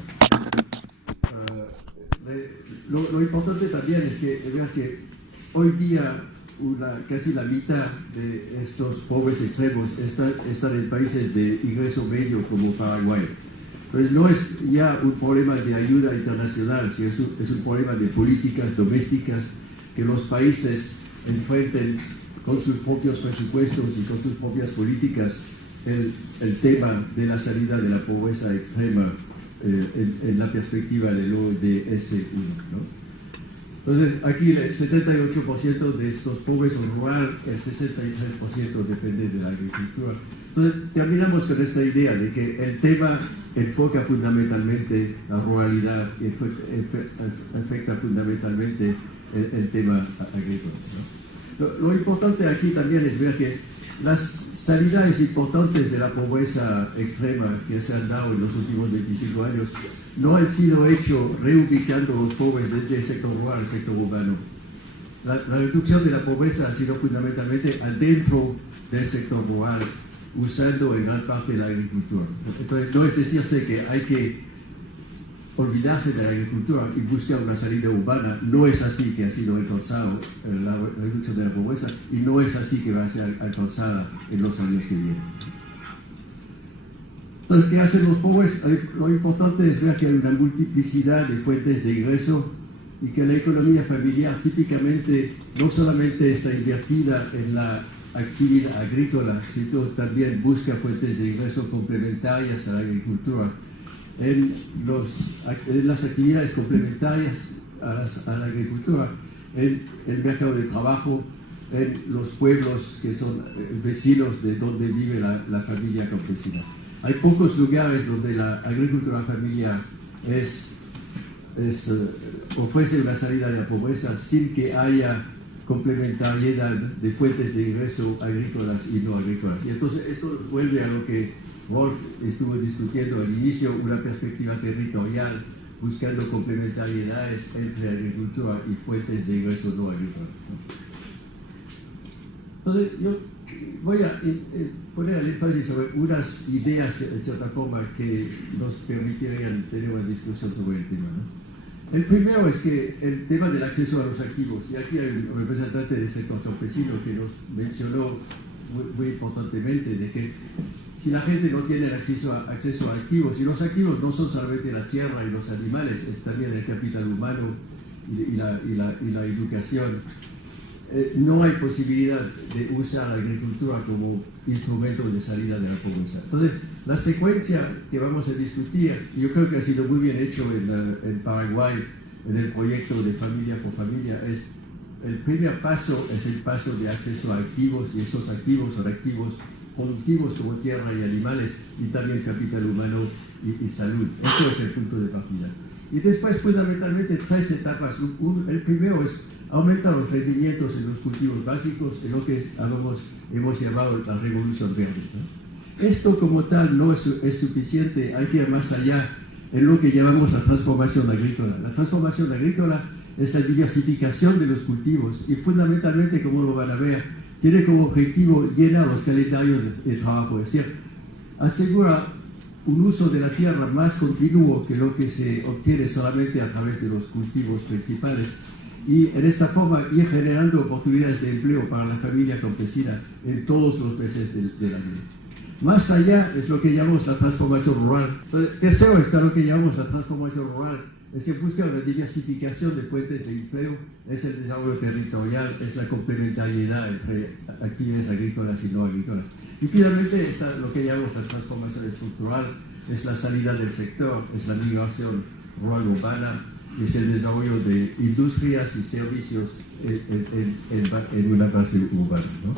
Lo importante también es que vean que hoy día casi la mitad de estos pobres extremos están en países de ingreso medio como Paraguay. Entonces no es ya un problema de ayuda internacional, sino es un problema de políticas domésticas que los países enfrenten con sus propios presupuestos y con sus propias políticas el tema de la salida de la pobreza extrema en la perspectiva del ODS 1, ¿no? Entonces, aquí el 78% de estos pobres son rurales, el 63% depende de la agricultura. Entonces, terminamos con esta idea de que el tema enfoca fundamentalmente la ruralidad y afecta fundamentalmente el tema agrícola, ¿no? Lo importante aquí también es ver que las salidas importantes de la pobreza extrema que se han dado en los últimos 25 años no han sido hechas reubicando a los pobres desde el sector rural al sector urbano. La reducción de la pobreza ha sido fundamentalmente adentro del sector rural, usando en gran parte la agricultura. Entonces, no es decirse que hay que olvidarse de la agricultura y buscar una salida urbana. No es así que ha sido alcanzado la reducción de la pobreza y no es así que va a ser alcanzada en los años que vienen. Entonces, ¿qué hacen los pobres? Lo importante es ver que hay una multiplicidad de fuentes de ingreso y que la economía familiar típicamente no solamente está invertida en la actividad agrícola, sino también busca fuentes de ingreso complementarias a la agricultura. En las actividades complementarias a la agricultura, en el mercado de trabajo, en los pueblos que son vecinos de donde vive la familia campesina. Hay pocos lugares donde la agricultura familiar ofrece una salida de la pobreza sin que haya complementariedad de fuentes de ingreso agrícolas y no agrícolas. Y entonces esto vuelve a lo que Rolf estuvo discutiendo al inicio, una perspectiva territorial, buscando complementariedades entre agricultura y fuentes de ingreso no agrícolas, ¿no? Entonces, yo voy a poner el énfasis sobre unas ideas, en cierta forma, que nos permitirían tener una discusión sobre el tema, ¿no? El primero es que el tema del acceso a los activos, y aquí hay un representante del sector campesino que nos mencionó muy importantemente de que si la gente no tiene acceso a activos, y los activos no son solamente la tierra y los animales, es también el capital humano y la educación, no hay posibilidad de usar la agricultura como instrumento de salida de la pobreza. Entonces, la secuencia que vamos a discutir, yo creo que ha sido muy bien hecho en Paraguay, en el proyecto de Familia por Familia, es el primer paso es el paso de acceso a activos, y esos activos son activos productivos como tierra y animales, y también capital humano y salud. Eso es el punto de partida. Y después, fundamentalmente, tres etapas. El primero es aumentar los rendimientos en los cultivos básicos, de lo que hemos llamado la revolución verde, ¿no? Esto como tal no es suficiente, hay que ir más allá en lo que llamamos la transformación agrícola. La transformación agrícola es la diversificación de los cultivos y fundamentalmente, como lo van a ver, tiene como objetivo llenar los calendarios de trabajo, es decir, asegura un uso de la tierra más continuo que lo que se obtiene solamente a través de los cultivos principales, y en esta forma ir generando oportunidades de empleo para la familia campesina en todos los meses del año. Más allá es lo que llamamos la transformación rural. Tercero está lo que llamamos la transformación rural. Es que busca la diversificación de fuentes de empleo, es el desarrollo territorial, es la complementariedad entre actividades agrícolas y no agrícolas. Y finalmente está lo que llamamos la transformación estructural, es la salida del sector, es la migración rural-urbana, es el desarrollo de industrias y servicios en una base urbana, ¿no?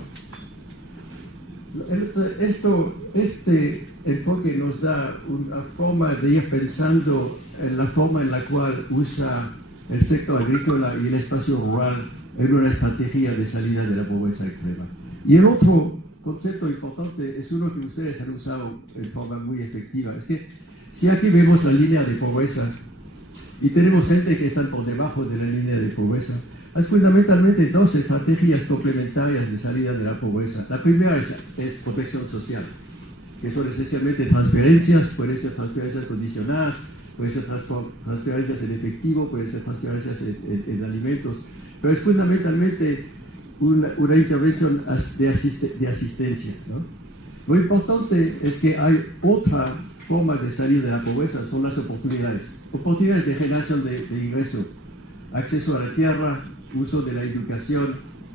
Este enfoque nos da una forma de ir pensando en la forma en la cual usa el sector agrícola y el espacio rural en una estrategia de salida de la pobreza extrema. Y el otro concepto importante es uno que ustedes han usado en forma muy efectiva. Es que si aquí vemos la línea de pobreza y tenemos gente que está por debajo de la línea de pobreza, hay fundamentalmente dos estrategias complementarias de salida de la pobreza. La primera es protección social, que son esencialmente transferencias, pueden ser transferencias condicionadas, pueden ser transferencias en efectivo, pueden ser transferencias en alimentos, pero es fundamentalmente una intervención de asistencia, ¿no? Lo importante es que hay otra forma de salir de la pobreza, son las oportunidades de generación de ingreso, acceso a la tierra, uso de la educación,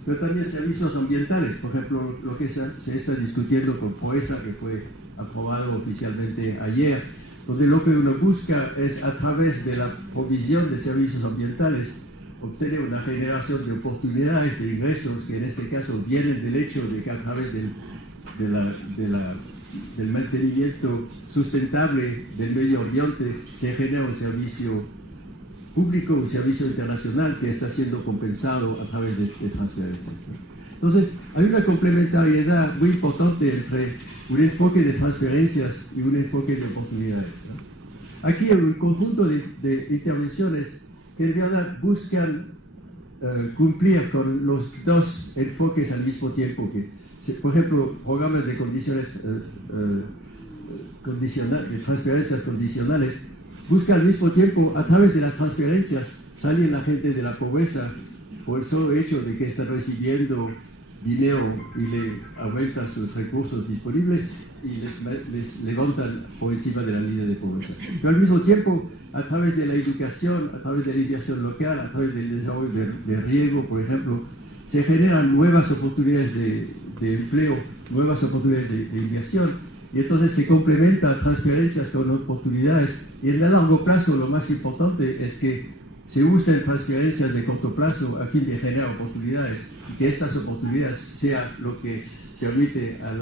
pero también servicios ambientales. Por ejemplo, lo que se está discutiendo con POESA, que fue aprobado oficialmente ayer, donde lo que uno busca es, a través de la provisión de servicios ambientales, obtener una generación de oportunidades de ingresos que en este caso vienen del hecho de que a través del mantenimiento sustentable del medio ambiente se genera un servicio público, un servicio internacional que está siendo compensado a través de transferencias, ¿no? Entonces, hay una complementariedad muy importante entre un enfoque de transferencias y un enfoque de oportunidades, ¿no? Aquí hay un conjunto de intervenciones que en verdad buscan cumplir con los dos enfoques al mismo tiempo. Por ejemplo, programas de de transferencias condicionales busca al mismo tiempo, a través de las transferencias, salir la gente de la pobreza por el solo hecho de que están recibiendo dinero y le aumentan sus recursos disponibles y les levantan por encima de la línea de pobreza. Pero al mismo tiempo, a través de la educación, a través de la inversión local, a través del desarrollo de riego, por ejemplo, se generan nuevas oportunidades de empleo, nuevas oportunidades de inversión. Y entonces se complementa transferencias con oportunidades, y en el largo plazo lo más importante es que se usen transferencias de corto plazo a fin de generar oportunidades, y que estas oportunidades sean lo que permite a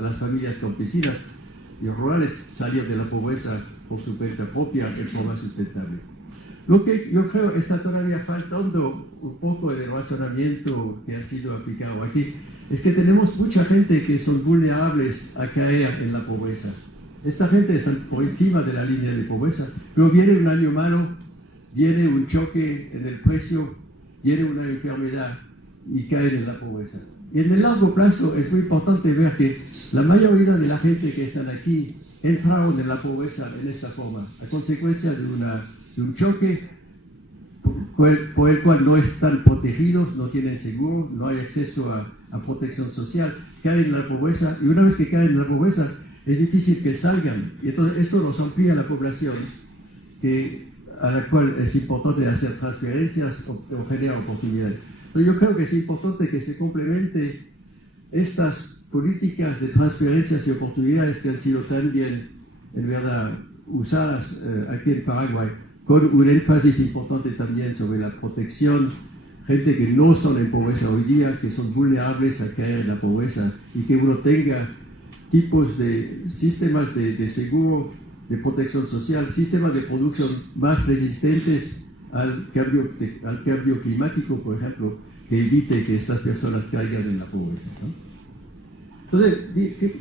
las familias campesinas y rurales salir de la pobreza por su cuenta propia en forma sustentable. Lo que yo creo está todavía faltando un poco de razonamiento que ha sido aplicado aquí es que tenemos mucha gente que son vulnerables a caer en la pobreza. Esta gente está por encima de la línea de pobreza, pero viene un año malo, viene un choque en el precio, viene una enfermedad y caen en la pobreza. Y en el largo plazo es muy importante ver que la mayoría de la gente que están aquí entraron en la pobreza en esta forma, a consecuencia de un choque por el cual no están protegidos, no tienen seguro, no hay acceso a protección social, caen en la pobreza, y una vez que caen en la pobreza es difícil que salgan, y entonces esto nos amplía la población a la cual es importante hacer transferencias o generar oportunidades. Entonces yo creo que es importante que se complemente estas políticas de transferencias y oportunidades que han sido tan bien, en verdad, usadas aquí en Paraguay, con un énfasis importante también sobre la protección, gente que no son en pobreza hoy día, que son vulnerables a caer en la pobreza, y que uno tenga tipos de sistemas de seguro, de protección social, sistemas de producción más resistentes al cambio climático, por ejemplo, que evite que estas personas caigan en la pobreza, ¿no? Entonces,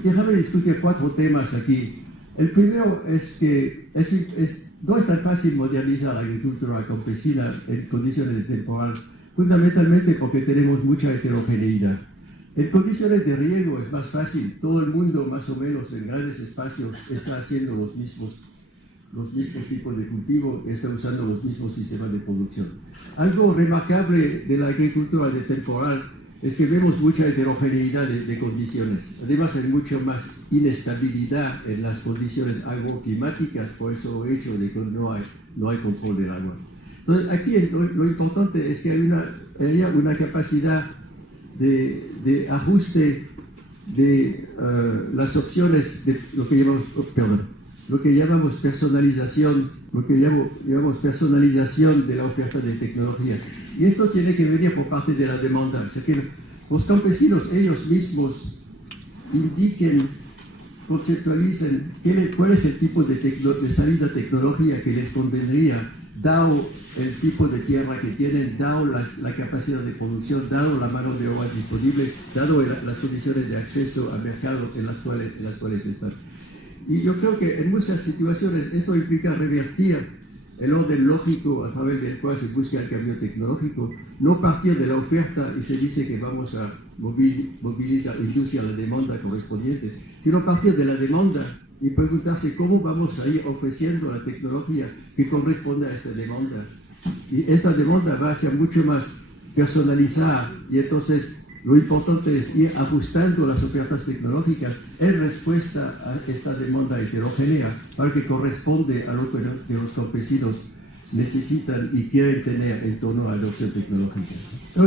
déjame discutir 4 temas aquí. El primero es que no es tan fácil modernizar la agricultura campesina en condiciones de temporal, fundamentalmente porque tenemos mucha heterogeneidad. En condiciones de riego es más fácil, todo el mundo más o menos en grandes espacios está haciendo los mismos tipos de cultivo, está usando los mismos sistemas de producción. Algo remarcable de la agricultura de temporal es que vemos mucha heterogeneidad de condiciones. Además hay mucho más inestabilidad en las condiciones agroclimáticas, por eso el hecho de que no hay control del agua. Entonces aquí lo importante es que haya una capacidad de ajuste de las opciones de lo que llamamos personalización, de la oferta de tecnología. Y esto tiene que venir por parte de la demanda. O sea, que los campesinos ellos mismos indiquen, conceptualicen cuál es el tipo de salida tecnología que les convendría, dado el tipo de tierra que tienen, dado la capacidad de producción, dado la mano de obra disponible, dado las condiciones de acceso al mercado en las cuales están. Y yo creo que en muchas situaciones esto implica revertir el orden lógico a través del cual se busca el cambio tecnológico, no partir de la oferta y se dice que vamos a inducir a la demanda correspondiente, sino partir de la demanda y preguntarse cómo vamos a ir ofreciendo la tecnología que corresponde a esa demanda. Y esta demanda va a ser mucho más personalizada, y entonces lo importante es ir ajustando las ofertas tecnológicas en respuesta a esta demanda heterogénea para que corresponde a lo que los campesinos necesitan y quieren tener en torno a la adopción tecnológica.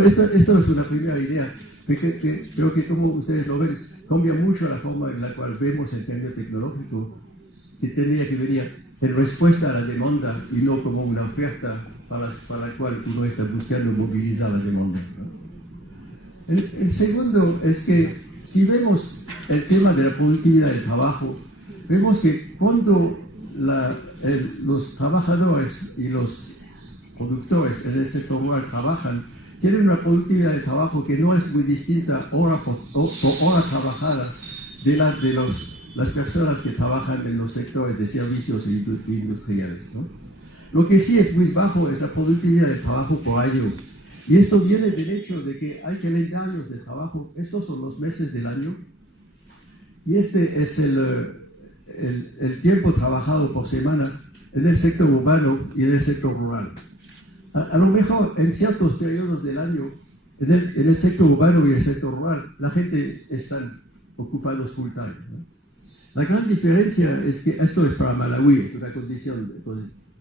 Esta es una primera idea, que creo que, como ustedes lo ven, cambia mucho la forma en la cual vemos el cambio tecnológico, que tendría que venir en respuesta a la demanda y no como una oferta para la cual uno está buscando movilizar la demanda, ¿no? El segundo es que si vemos el tema de la productividad del trabajo, vemos que cuando los trabajadores y los productores en el sector rural trabajan, tienen una productividad de trabajo que no es muy distinta hora por hora trabajada de las personas que trabajan en los sectores de servicios industriales, ¿no? Lo que sí es muy bajo es la productividad de trabajo por año. Y esto viene del hecho de que hay calendarios de trabajo, estos son los meses del año, y este es el tiempo trabajado por semana en el sector urbano y en el sector rural. A lo mejor en ciertos periodos del año, en el sector urbano y en el sector rural, la gente está ocupados full time, ¿no? La gran diferencia es que esto es para Malawi, es una condición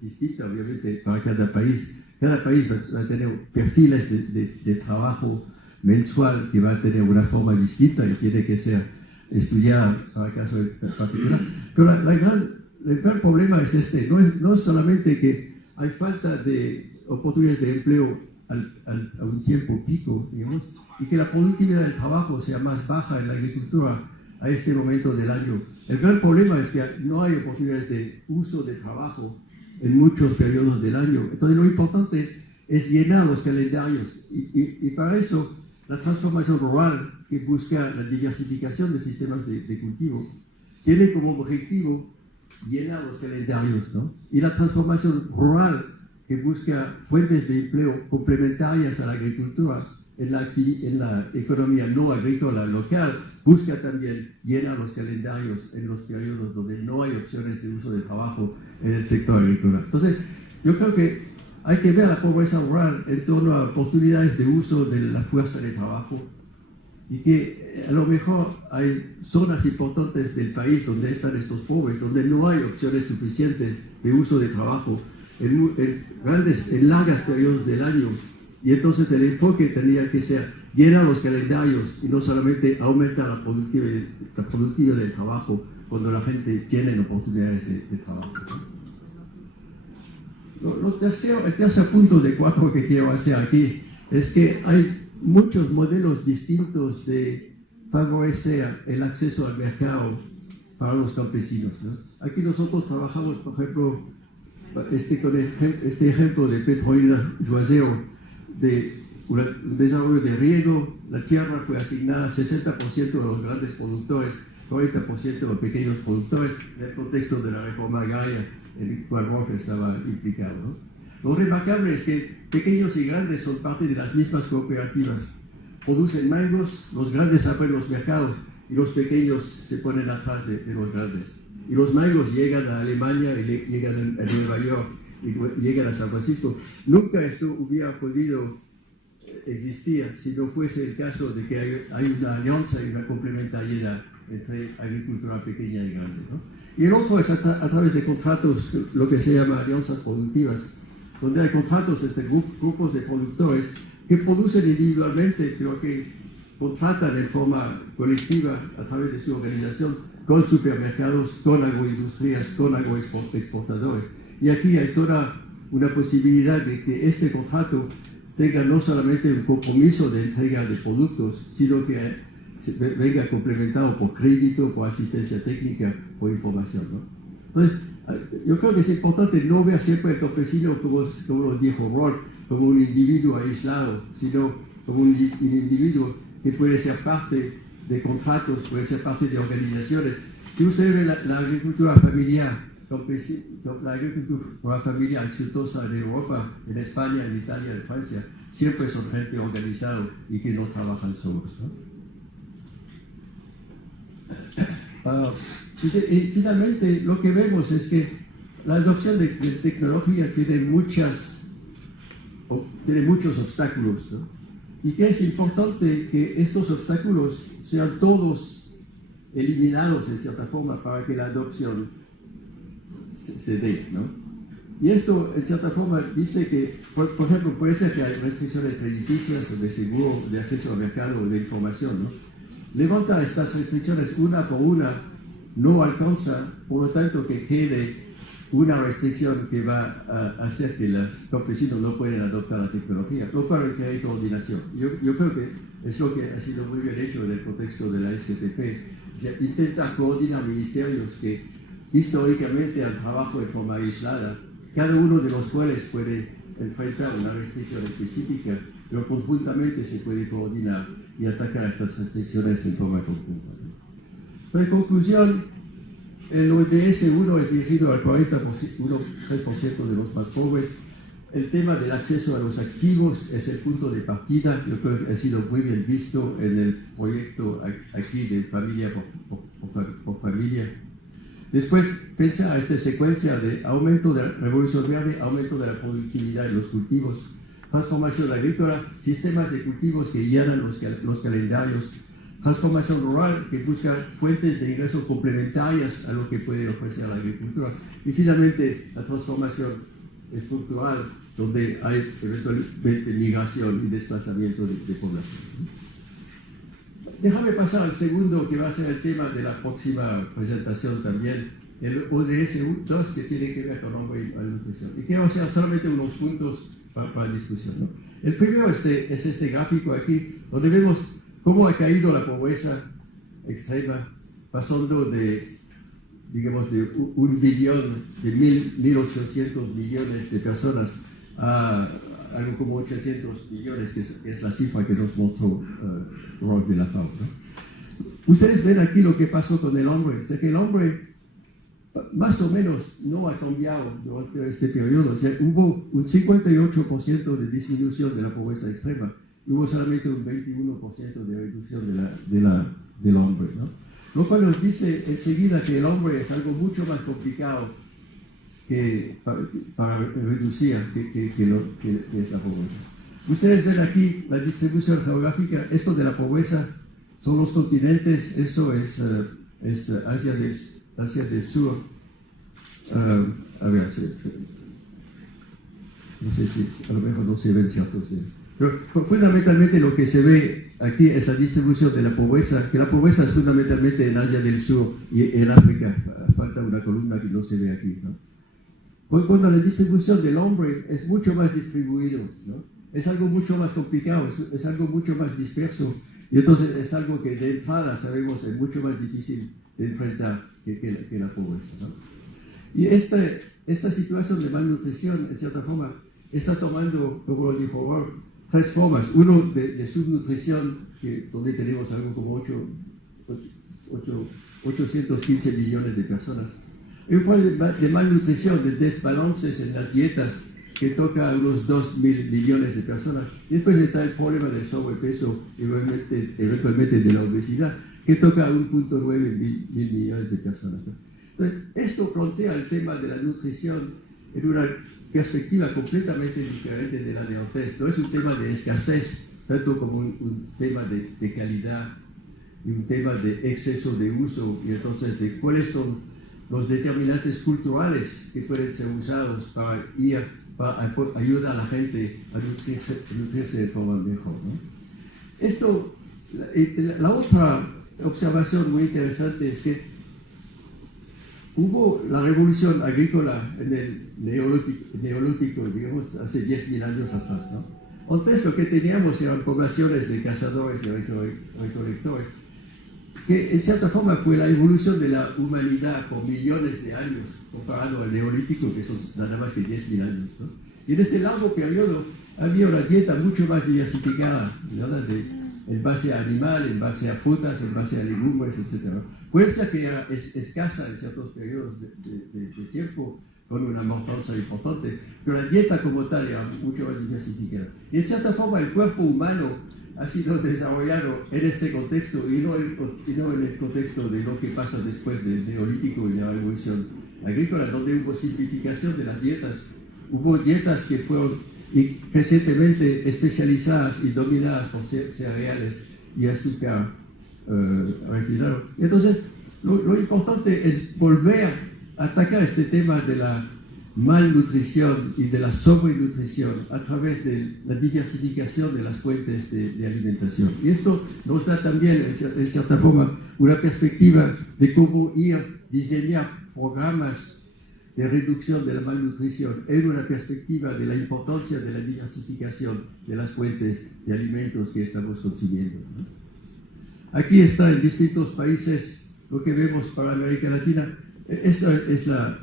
distinta, obviamente, para cada país. Cada país va a tener perfiles de trabajo mensual que va a tener una forma distinta y tiene que ser estudiada para el caso particular. Pero el gran problema es no es solamente que hay falta de oportunidades de empleo a un tiempo pico, digamos, y que la productividad del trabajo sea más baja en la agricultura a este momento del año. El gran problema es que no hay oportunidades de uso de trabajo en muchos periodos del año. Entonces lo importante es llenar los calendarios y para eso la transformación rural, que busca la diversificación de sistemas de cultivo, tiene como objetivo llenar los calendarios, ¿no? Y la transformación rural, que busca fuentes de empleo complementarias a la agricultura en la economía no agrícola local, busca también llenar los calendarios en los periodos donde no hay opciones de uso de trabajo en el sector agrícola. Entonces, yo creo que hay que ver la pobreza rural en torno a oportunidades de uso de la fuerza de trabajo y que a lo mejor hay zonas importantes del país donde están estos pobres, donde no hay opciones suficientes de uso de trabajo en largas periodos del año, y entonces el enfoque tenía que ser llenar los calendarios y no solamente aumentar la productividad del trabajo cuando la gente tiene oportunidades de trabajo. El tercer punto de 4 que quiero hacer aquí es que hay muchos modelos distintos de favorecer el acceso al mercado para los campesinos, ¿no? Aquí nosotros trabajamos, por ejemplo, con este ejemplo de Petrolina Juazeiro, de un desarrollo de riego. La tierra fue asignada 60% a los grandes productores, 40% a los pequeños productores, en el contexto de la reforma agraria en el cual Rolf estaba implicado, ¿no? Lo remarcable es que pequeños y grandes son parte de las mismas cooperativas. Producen mangos, los grandes abren los mercados y los pequeños se ponen atrás de los grandes. Y los mangos llegan a Alemania, y llegan a Nueva York, y llegan a San Francisco. Nunca esto hubiera podido existir si no fuese el caso de que hay una alianza y una complementariedad entre agricultura pequeña y grande, ¿no? Y el otro es a través de contratos, lo que se llama alianzas productivas, donde hay contratos entre grupos de productores que producen individualmente, pero que contratan en forma colectiva a través de su organización con supermercados, con agroindustrias, con agroexportadores. Y aquí hay toda una posibilidad de que este contrato tenga no solamente un compromiso de entrega de productos, sino que venga complementado por crédito, por asistencia técnica, por información, ¿no? Entonces, yo creo que es importante no ver siempre al campesino como lo dijo Rolf, como un individuo aislado, sino como un individuo que puede ser parte de contratos, puede ser parte de organizaciones. Si usted ve la agricultura familiar, la agricultura familiar exitosa de Europa, en España, en Italia, en Francia, siempre son gente organizada y que no trabajan solos, ¿no? Y finalmente lo que vemos es que la adopción de tecnología tiene muchos obstáculos, ¿no? Y que es importante que estos obstáculos sean todos eliminados en cierta forma para que la adopción se dé, ¿no? Y esto en cierta forma dice que, por ejemplo, puede ser que hay restricciones crediticias o de seguro, de acceso al mercado, de información, ¿no? Levanta estas restricciones una por una, no alcanza, por lo tanto que quede una restricción que va a hacer que los campesinos no puedan adoptar la tecnología, lo cual requiere coordinación. Yo creo que es lo que ha sido muy bien hecho en el contexto de la STP, o sea, intenta coordinar ministerios que históricamente han trabajado de forma aislada, cada uno de los cuales puede enfrentar una restricción específica, pero conjuntamente se puede coordinar y atacar estas restricciones en forma conjunta. En conclusión, el ODS 1 es dirigido al 3% de los más pobres. El tema del acceso a los activos es el punto de partida. Yo creo que ha sido muy bien visto en el proyecto aquí de familia por familia. Después, piensa a esta secuencia de aumento de la revolución verde, aumento de la productividad de los cultivos, transformación agrícola, sistemas de cultivos que llenan los calendarios, transformación rural que busca fuentes de ingresos complementarias a lo que puede ofrecer la agricultura, y finalmente la transformación estructural donde hay eventualmente migración y desplazamiento de población. Déjame pasar al segundo, que va a ser el tema de la próxima presentación también, el ODS 2, que tiene que ver con hambre y malnutrición. Y quiero hacer solamente unos puntos para la discusión, ¿no? El primero es este gráfico aquí, donde vemos cómo ha caído la pobreza extrema, pasando de, digamos, de 1 billón, de 1.800 millones de personas a algo como 800 millones, que es la cifra que nos mostró Rolf de la FAO, ¿no? Ustedes ven aquí lo que pasó con el hombre. O sea, que el hombre más o menos no ha cambiado durante este periodo. O sea, hubo un 58% de disminución de la pobreza extrema. Hubo solamente un 21% de reducción del hombre, ¿no? Lo cual nos dice enseguida que el hombre es algo mucho más complicado para reducir que es la pobreza. Ustedes ven aquí la distribución geográfica. Esto de la pobreza son los continentes. Eso es Asia del Sur. A ver, no sé si a lo mejor no se ven ciertos días. Pero fundamentalmente lo que se ve aquí es la distribución de la pobreza, que la pobreza es fundamentalmente en Asia del Sur y en África. Falta una columna que no se ve aquí, ¿no? Cuando la distribución del hombre es mucho más distribuido, ¿no? Es algo mucho más complicado, es algo mucho más disperso, y entonces es algo que de entrada sabemos es mucho más difícil de enfrentar que la pobreza, ¿no? Y esta situación de malnutrición, en cierta forma, está tomando, como lo dijo Rob, tres formas. Uno de subnutrición, donde tenemos algo como 815 millones de personas. Y un problema de malnutrición, de desbalances en las dietas, que toca a unos 2.000 millones de personas. Y después está el problema del sobrepeso y eventualmente de la obesidad, que toca a 1.9 mil millones de personas, ¿no? Entonces, esto plantea el tema de la nutrición en una perspectiva completamente diferente de la de antes. No es un tema de escasez, tanto como un tema de calidad y un tema de exceso de uso, y entonces de cuáles son los determinantes culturales que pueden ser usados para ayudar a la gente a nutrirse de forma mejor, ¿no? Esto, la otra observación muy interesante es que hubo la revolución agrícola en el neolítico, digamos, hace 10.000 años atrás, ¿no? Antes lo que teníamos eran poblaciones de cazadores y recolectores, que en cierta forma fue la evolución de la humanidad por millones de años, comparado al neolítico, que son nada más que 10.000 años, ¿no? Y en este largo periodo había una dieta mucho más diversificada, ¿verdad? En base a animal, en base a frutas, en base a legumbres, etc. Fuerza que era escasa en ciertos periodos de tiempo, con una mortalidad importante, pero la dieta como tal era mucho más diversificada. Y en cierta forma el cuerpo humano ha sido desarrollado en este contexto y no en el contexto de lo que pasa después del neolítico y de la revolución agrícola, donde hubo simplificación de las dietas. Hubo dietas que fueron recientemente especializadas y dominadas por cereales y azúcar refinado. Entonces, lo importante es volver a atacar este tema de la malnutrición y de la sobrenutrición a través de la diversificación de las fuentes de alimentación. Y esto nos da también, en cierta forma, una perspectiva de cómo diseñar programas de reducción de la malnutrición en una perspectiva de la importancia de la diversificación de las fuentes de alimentos que estamos consumiendo, ¿no? Aquí está en distintos países lo que vemos para América Latina. Esta es la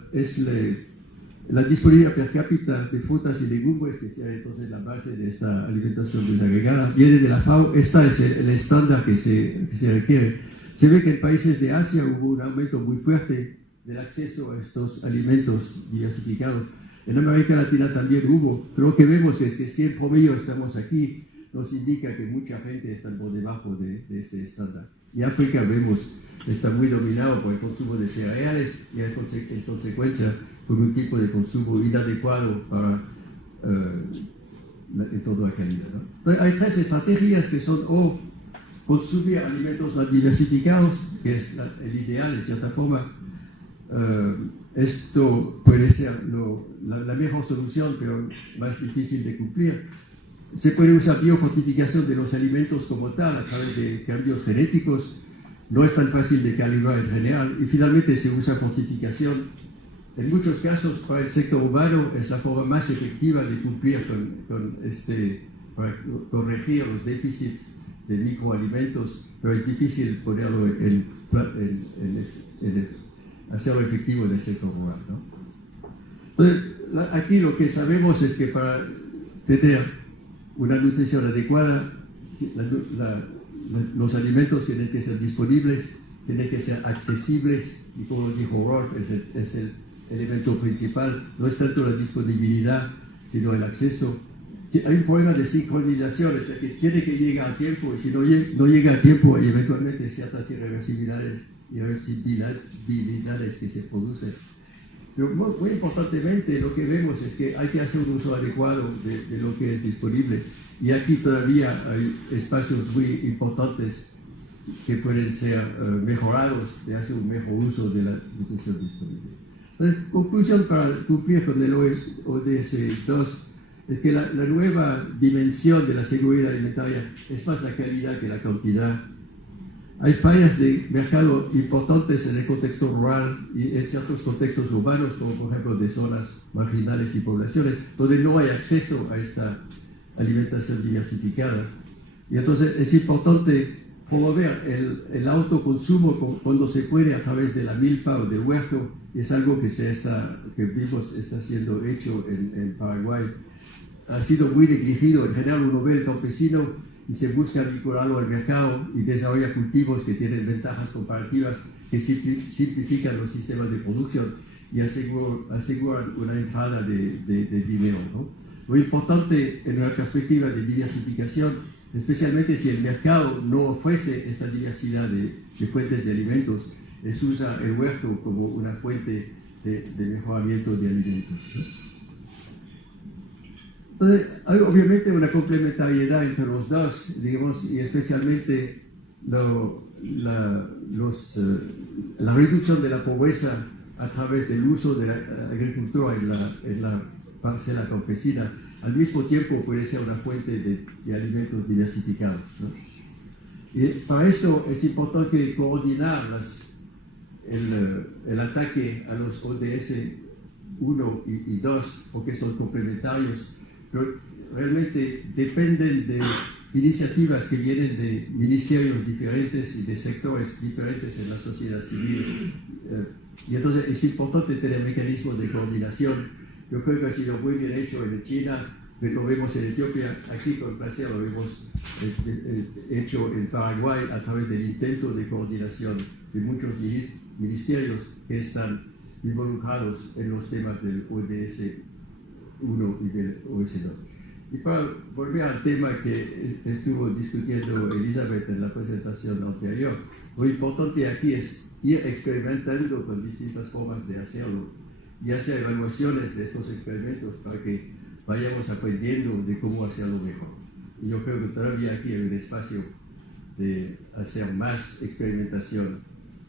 disponibilidad per cápita de frutas y legumbres, que sea entonces la base de esta alimentación desagregada. Viene de la FAO. Esta es el estándar que se requiere. Se ve que en países de Asia hubo un aumento muy fuerte del acceso a estos alimentos diversificados. En América Latina también hubo, pero lo que vemos es que si en promedio estamos aquí, nos indica que mucha gente está por debajo de este estándar. Y África, vemos, está muy dominado por el consumo de cereales y en consecuencia por un tipo de consumo inadecuado para en toda la calidad, ¿no? Entonces, hay tres estrategias que son o consumir alimentos más diversificados, que es el ideal en cierta forma. Esto puede ser la mejor solución, pero más difícil de cumplir. Se puede usar biofortificación de los alimentos como tal a través de cambios genéticos. No es tan fácil de calibrar en general. Y finalmente se usa fortificación. En muchos casos, para el sector humano, es la forma más efectiva de cumplir para corregir los déficits de microalimentos, pero es difícil ponerlo hacerlo efectivo en el sector rural, ¿no? Entonces, aquí lo que sabemos es que para tener una nutrición adecuada, los alimentos tienen que ser disponibles, tienen que ser accesibles, y como dijo Rolf, es el elemento principal. No es tanto la disponibilidad, sino el acceso. Hay un problema de sincronización, o sea, que tiene que llegar a tiempo, y si no llega a tiempo, hay eventualmente ciertas irreversibilidades que se producen. Pero muy importantemente lo que vemos es que hay que hacer un uso adecuado de lo que es disponible. Y aquí todavía hay espacios muy importantes que pueden ser mejorados de hacer un mejor uso de la nutrición disponible. Entonces, conclusión para cumplir con el ODS 2 es que la nueva dimensión de la seguridad alimentaria es más la calidad que la cantidad. Hay fallas de mercado importantes en el contexto rural y en ciertos contextos urbanos, como por ejemplo de zonas marginales y poblaciones, donde no hay acceso a esta alimentación diversificada. Y entonces es importante promover el autoconsumo cuando se puede a través de la milpa o del huerto, y es algo que vimos está siendo hecho en Paraguay. Ha sido muy negligido. En general uno ve el campesino y se busca vincularlo al mercado y desarrolla cultivos que tienen ventajas comparativas que simplifican los sistemas de producción y aseguran una entrada de dinero, ¿no? Lo importante en una perspectiva de diversificación, especialmente si el mercado no ofrece esta diversidad de fuentes de alimentos, es usar el huerto como una fuente de mejoramiento de alimentos, ¿no? Entonces, hay obviamente una complementariedad entre los dos, digamos, y especialmente la reducción de la pobreza a través del uso de la agricultura en la parcela campesina, al mismo tiempo puede ser una fuente de alimentos diversificados, ¿no? Y para esto es importante coordinar el ataque a los ODS 1 y 2, porque son complementarios, pero realmente dependen de iniciativas que vienen de ministerios diferentes y de sectores diferentes en la sociedad civil. Y entonces es importante tener mecanismos de coordinación. Yo creo que ha sido muy bien hecho en China, lo vemos en Etiopía, aquí con placer lo hemos hecho en Paraguay a través del intento de coordinación de muchos ministerios que están involucrados en los temas del ODS 1 y del ODS 2. Y para volver al tema que estuvo discutiendo Elizabeth en la presentación anterior, lo importante aquí es ir experimentando con distintas formas de hacerlo y hacer evaluaciones de estos experimentos para que vayamos aprendiendo de cómo hacerlo mejor. Y yo creo que todavía aquí hay un espacio de hacer más experimentación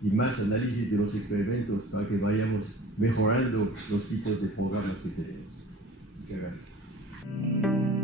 y más análisis de los experimentos para que vayamos mejorando los tipos de programas que tenemos. Muchas gracias.